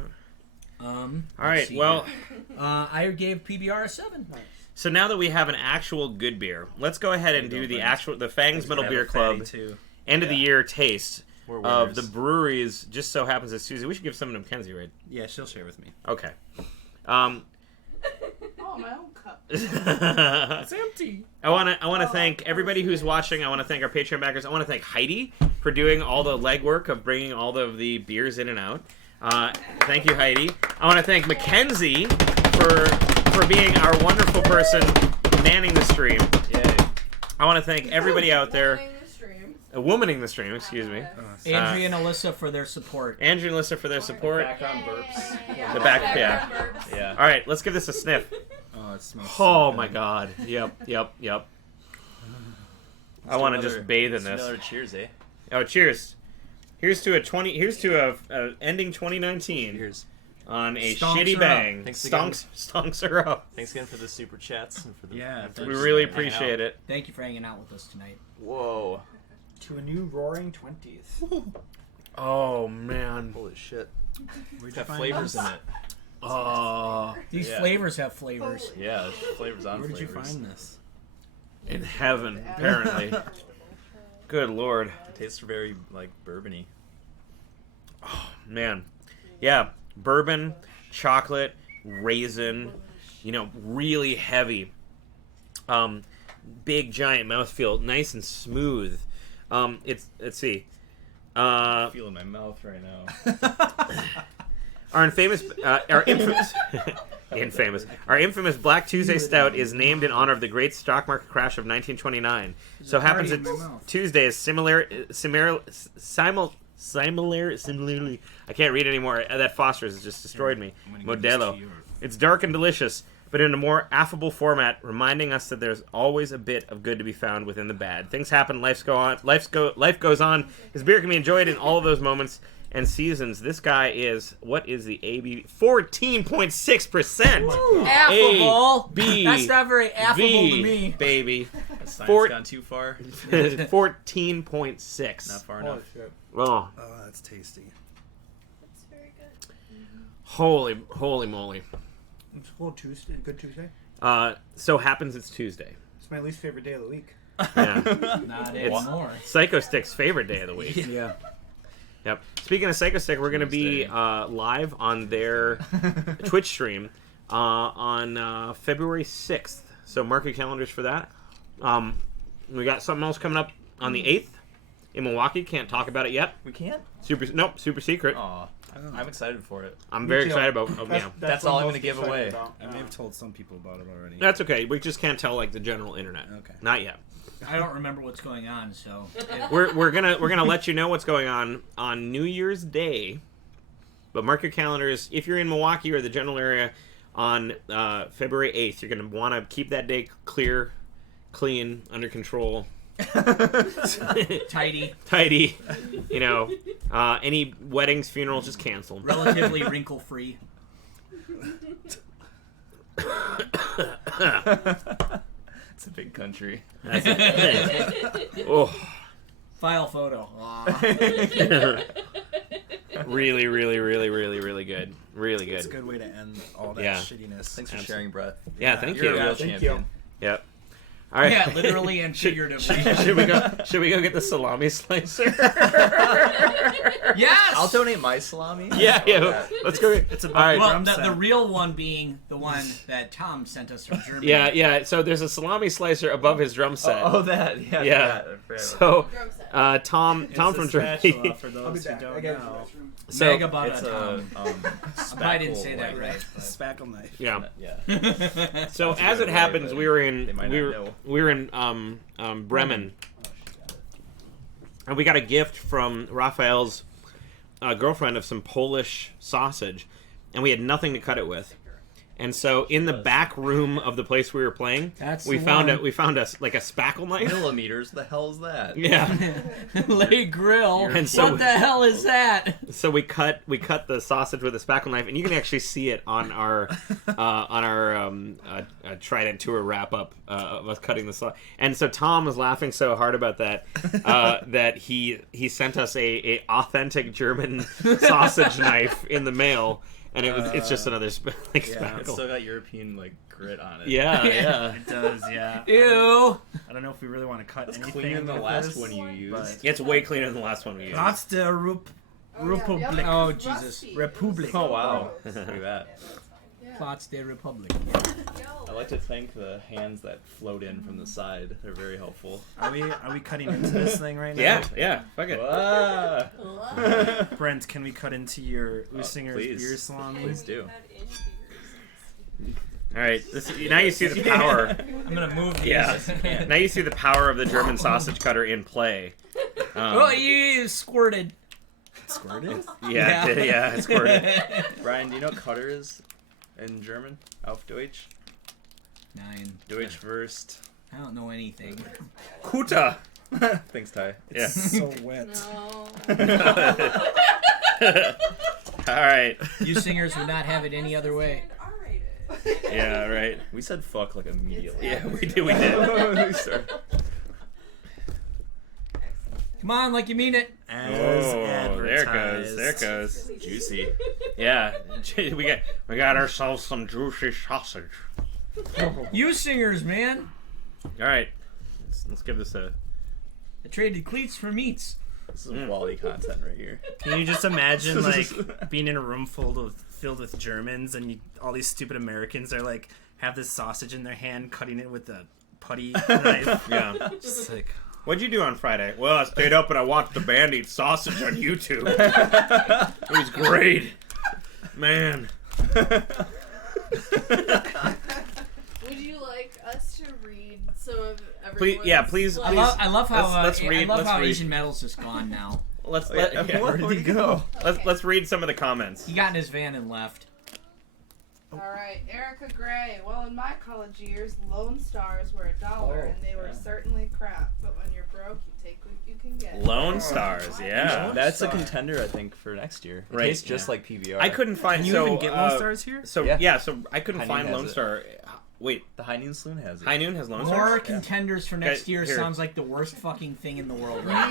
All Let's right. see Well, here. I gave PBR a 7. so now that we have an actual good beer, let's go ahead and do the Fangs Middle Beer Club Too. end of the year taste We're of winners. the breweries. Just so happens it's Tuesday. We should give some to Mackenzie, right? Yeah, she'll share with me. Okay. Oh, my own cup. It's empty. I want to thank everybody who's watching. I want to thank our Patreon backers. I want to thank Heidi for doing all the legwork of bringing all of the beers in and out. Thank you, Heidi. I want to thank Mackenzie for being our wonderful person manning the stream. Yay. I want to thank everybody out there, Morning the stream. womaning the stream. Excuse me. Andrea and Alyssa for their support. Andrew and Alyssa for their support. Back on burps. The back, yeah. Burps. Yeah. All right, let's give this a sniff. Oh, it smells. Oh so my good. God. Yep. I want to just bathe in this. Another cheers, eh? Oh, cheers! Here's to a ending 2019 Cheers. on a Stonks shitty her bang. Thanks again. Stonks are up. Thanks again for the super chats and for the. Yeah, and for We thanks. really hanging out. appreciate it. Thank you for hanging out with us tonight. Whoa. To a new roaring 20s. Oh man. Holy shit. Where'd Got you find flavors this? in it. Oh, These Yeah. flavors have flavors. Yeah, there's flavors on Where did you flavors. find this? in heaven apparently. Good lord, It tastes very like bourbony. man. Yeah, bourbon, chocolate, raisin. You know, really heavy. Big giant mouthfeel, nice and smooth. Let's see. I feel in my mouth right now. Our infamous Black Tuesday Stout is named in honor of the great stock market crash of 1929. So happens party that in my mouth. Tuesday is similarly. I can't read anymore. That Foster's has just destroyed me. I'm gonna give this Modelo. to you. It's dark and delicious, but in a more affable format, reminding us that there's always a bit of good to be found within the bad. Things happen, life goes on. His beer can be enjoyed in all of those moments and seasons. This guy is, what is the ABV? 14.6%. Affable. B. That's not very affable to V, me. baby. Has science Fort- gone too far? 14.6. Not far Holy enough. shit. Oh, Oh, that's tasty. It's very good. holy moly. It's a little Tuesday. Good Tuesday. So happens it's Tuesday. It's my least favorite day of the week. Yeah. Not It's- anymore. Psycho Stick's favorite day of the week. Yeah. Yep. Speaking of Psycho Stick, we're going to be live on their Twitch stream on February 6th. So mark your calendars for that. We got something else coming up on the 8th in Milwaukee. Can't talk about it yet. We can't? Super secret. Aw. I'm excited for it. I'm very too. excited about. Yeah. That's what all I'm I'm most gonna give excited away. about. I may have told some people about it already. That's okay. We just can't tell like the general internet. Okay. Not yet. I don't remember what's going on, so we're gonna let you know what's going on New Year's Day. But mark your calendars. If you're in Milwaukee or the general area on February 8th, you're gonna want to keep that day clear, clean, under control. tidy. You know, any weddings, funerals, just cancel. Relatively wrinkle-free. It's a big country. Oh. File photo. Really, really, really, really, really good. Really good. It's a good way to end all that Yeah. shittiness. Thanks for sharing, Brett. Yeah, thank You're you. a real thank champion. Yep. All right. Yeah, literally and figuratively. Should we go get the salami slicer? Yes. I'll donate my salami. Yeah. Let's go. It's a All right. Well, drum the set. real one being the one that Tom sent us from Germany. Yeah. So there's a salami slicer above his drum set. Oh, that. Yeah. Yeah. I forgot. So, Drum set. Tom It's from a Germany. spatula for I'll be those who back. I don't got it. know. So Mega butter, It's Tom. a I didn't say that spackle, right. A spackle knife. yeah. Yeah. So Sounds as good it way, happens, but we were they in might we not were know. we were in Bremen, and we got a gift from Raphael's girlfriend of some Polish sausage, and we had nothing to cut it with. And so in the back room of the place we were playing, That's we the found one. a like a spackle knife. Millimeters. The hell's that? Yeah. Lay grill. And so- What the hell is that? So we cut the sausage with a spackle knife, and you can actually see it on our Trident Tour wrap up of us cutting the sausage. And so Tom was laughing so hard about that that he sent us a authentic German sausage knife in the mail, and it's just another It's spackle. still got European grit on it. Yeah. It does, yeah. Ew. I don't know if we really want to cut It's anything. cleaner than the with last this, one you used. but- It's way cleaner than the last one we used. That's the Republic. Oh, Jesus. Republic. Oh wow! Gross. Look at that. Yeah. Plots de Republic. I like to thank the hands that float in from the side. They're very helpful. Are we cutting into this thing right now? Yeah. Fuck it. Ah. Brent, can we cut into your Oh, Usinger's please. beer salami? Please do. All right. Now you see the power. I'm gonna move these. Yeah. Now you see the power of the German sausage cutter in play. Oh, you squirted. Squirted? Yeah, it squirted. Brian, do you know what cutter is in German? Auf Deutsch? 9. Deutschwurst. I don't know anything. Kuta. Thanks, Ty. Yeah. So wet. No. All right. You singers would not have it any other way. R-rated. Yeah. Right. We said fuck like immediately. Yeah, we did. We did. We started- Come on, like you mean it. As Oh, there it advertised. goes. There it goes. Juicy. Yeah. We got ourselves some juicy sausage. You singers, man. All right. Let's give this a. I traded cleats for meats. This is quality content right here. Can you just imagine being in a room filled with Germans and all these stupid Americans are have this sausage in their hand, cutting it with a putty knife? Yeah. Just like, What'd you do on Friday? Well, I stayed up and I watched the band eat sausage on YouTube. It was great. Man. Would you like us to read some of Please- everyone's? yeah, please- I love how Let's read- I love let's how read. Asian Metal's just gone now. Let's Wait, where did he go? let's read some of the comments. He got in his van and left. Alright, Erica Gray. Well, in my college years, Lone Stars were $1 and they were certainly crap. But when you're broke, you take what you can get. Lone Stars, yeah. That's a contender, I think, for next year. It Right, tastes just like PBR. I couldn't find. can you so, even get Lone Stars here? So Yeah. so I couldn't High find Noon Lone has it. Star. Wait, The High Noon Saloon has it. High Noon has Lone More Stars. contenders for next Okay, year here. sounds like the worst fucking thing in the world We right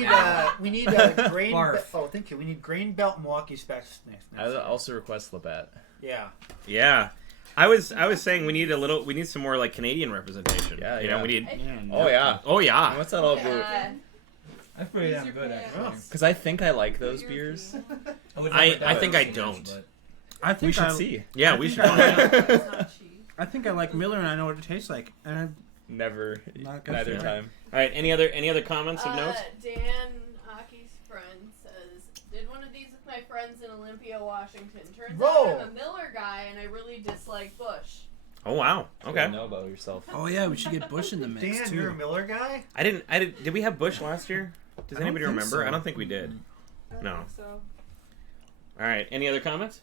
need now. grain. Barf. Oh, thank you. We need grain belt Milwaukee specs next. I would also request Labatt. Yeah. Yeah, I was saying we need some more Canadian representation. Yeah, you know yeah. we need. Oh yeah. Oh yeah. What's that all about? Yeah. That's pretty Use damn your good, pants. actually. Because I think I like those beers. I think I don't. I think We should I, see. Yeah, I we think should I find like- out. It's not cheap. I think I like Miller and I know what it tastes like. And Never. Not good Neither for time. All right. Any other comments of note? Dan Aki's friend says, did one of these with my friends in Olympia, Washington. Turns out Whoa. I'm a Miller guy and I really dislike Bush. Oh wow. Okay. You know about yourself. Oh yeah, we should get Bush in the mix Dan, too. you're a Miller guy? I didn't. Did we have Bush last year? Does I don't anybody think remember? so. I don't think we did. I don't No. think so. All right. Any other comments?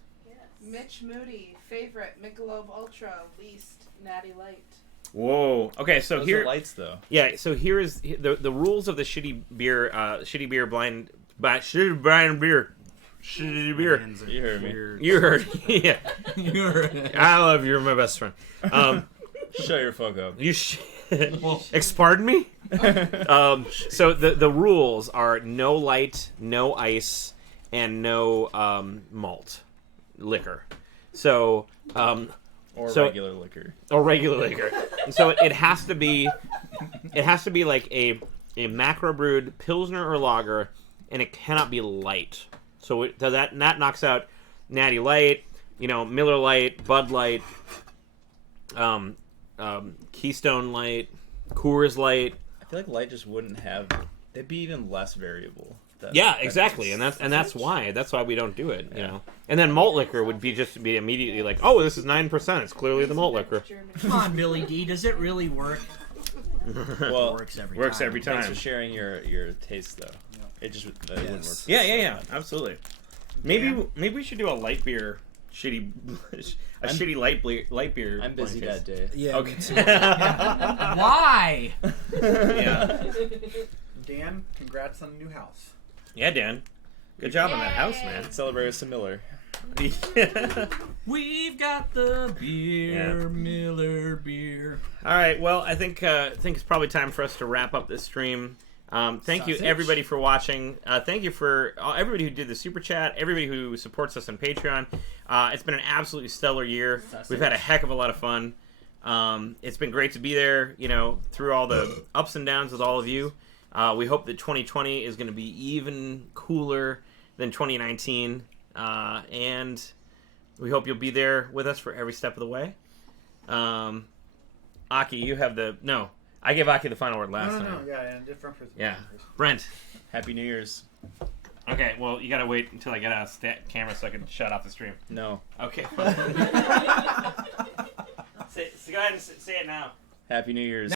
Mitch Moody, favorite Michelob Ultra, least Natty Light. Whoa. Okay. So Those here. are lights though. Yeah. So here is the rules of the shitty beer blind beer. Shitty beer. Hands are You heard me. weird. You heard. Yeah. I love you. You're my best friend. Shut your fuck up. You pardon me? So the rules are no light, no ice, and no malt liquor. So Or So- regular liquor. or regular liquor. So it has to be like a macro brewed pilsner or lager, and it cannot be light. So that knocks out Natty Light, Miller Light, Bud Light, Keystone Light, Coors Light. I feel like light just wouldn't have. They'd be even less variable. Yeah, exactly, and that's why we don't do it. And then malt liquor would be immediately like, oh, this is 9%. It's clearly the malt liquor. Come on, Billy D. Does it really work? Well, It works every Works time. every time. thanks for sharing your taste though. It just wouldn't work. for Yeah, us. absolutely. Maybe we should do a light beer shitty light beer. I'm busy blind that day. Yeah. Okay. Me too. Why? Yeah. Dan, congrats on the new house. Yeah, Dan. Good job on that house, man. Celebrate with some Miller. We've got the beer, Yeah. Miller beer. All right. Well, I think it's probably time for us to wrap up this stream. Thank you, Sausage. everybody, for watching. Thank you for everybody who did the super chat, everybody who supports us on Patreon. It's been an absolutely stellar year. We've had a heck of a lot of fun. It's been great to be there, through all the ups and downs with all of you. We hope that 2020 is going to be even cooler than 2019. And we hope you'll be there with us for every step of the way. Aki, you have no. I gave Aki the final word last time. No, yeah, and different person. Yeah. Brent. Happy New Year's. Okay, well, you gotta wait until I get out of camera so I can shut off the stream. No. Okay. Go ahead and say it now. Happy New Year's.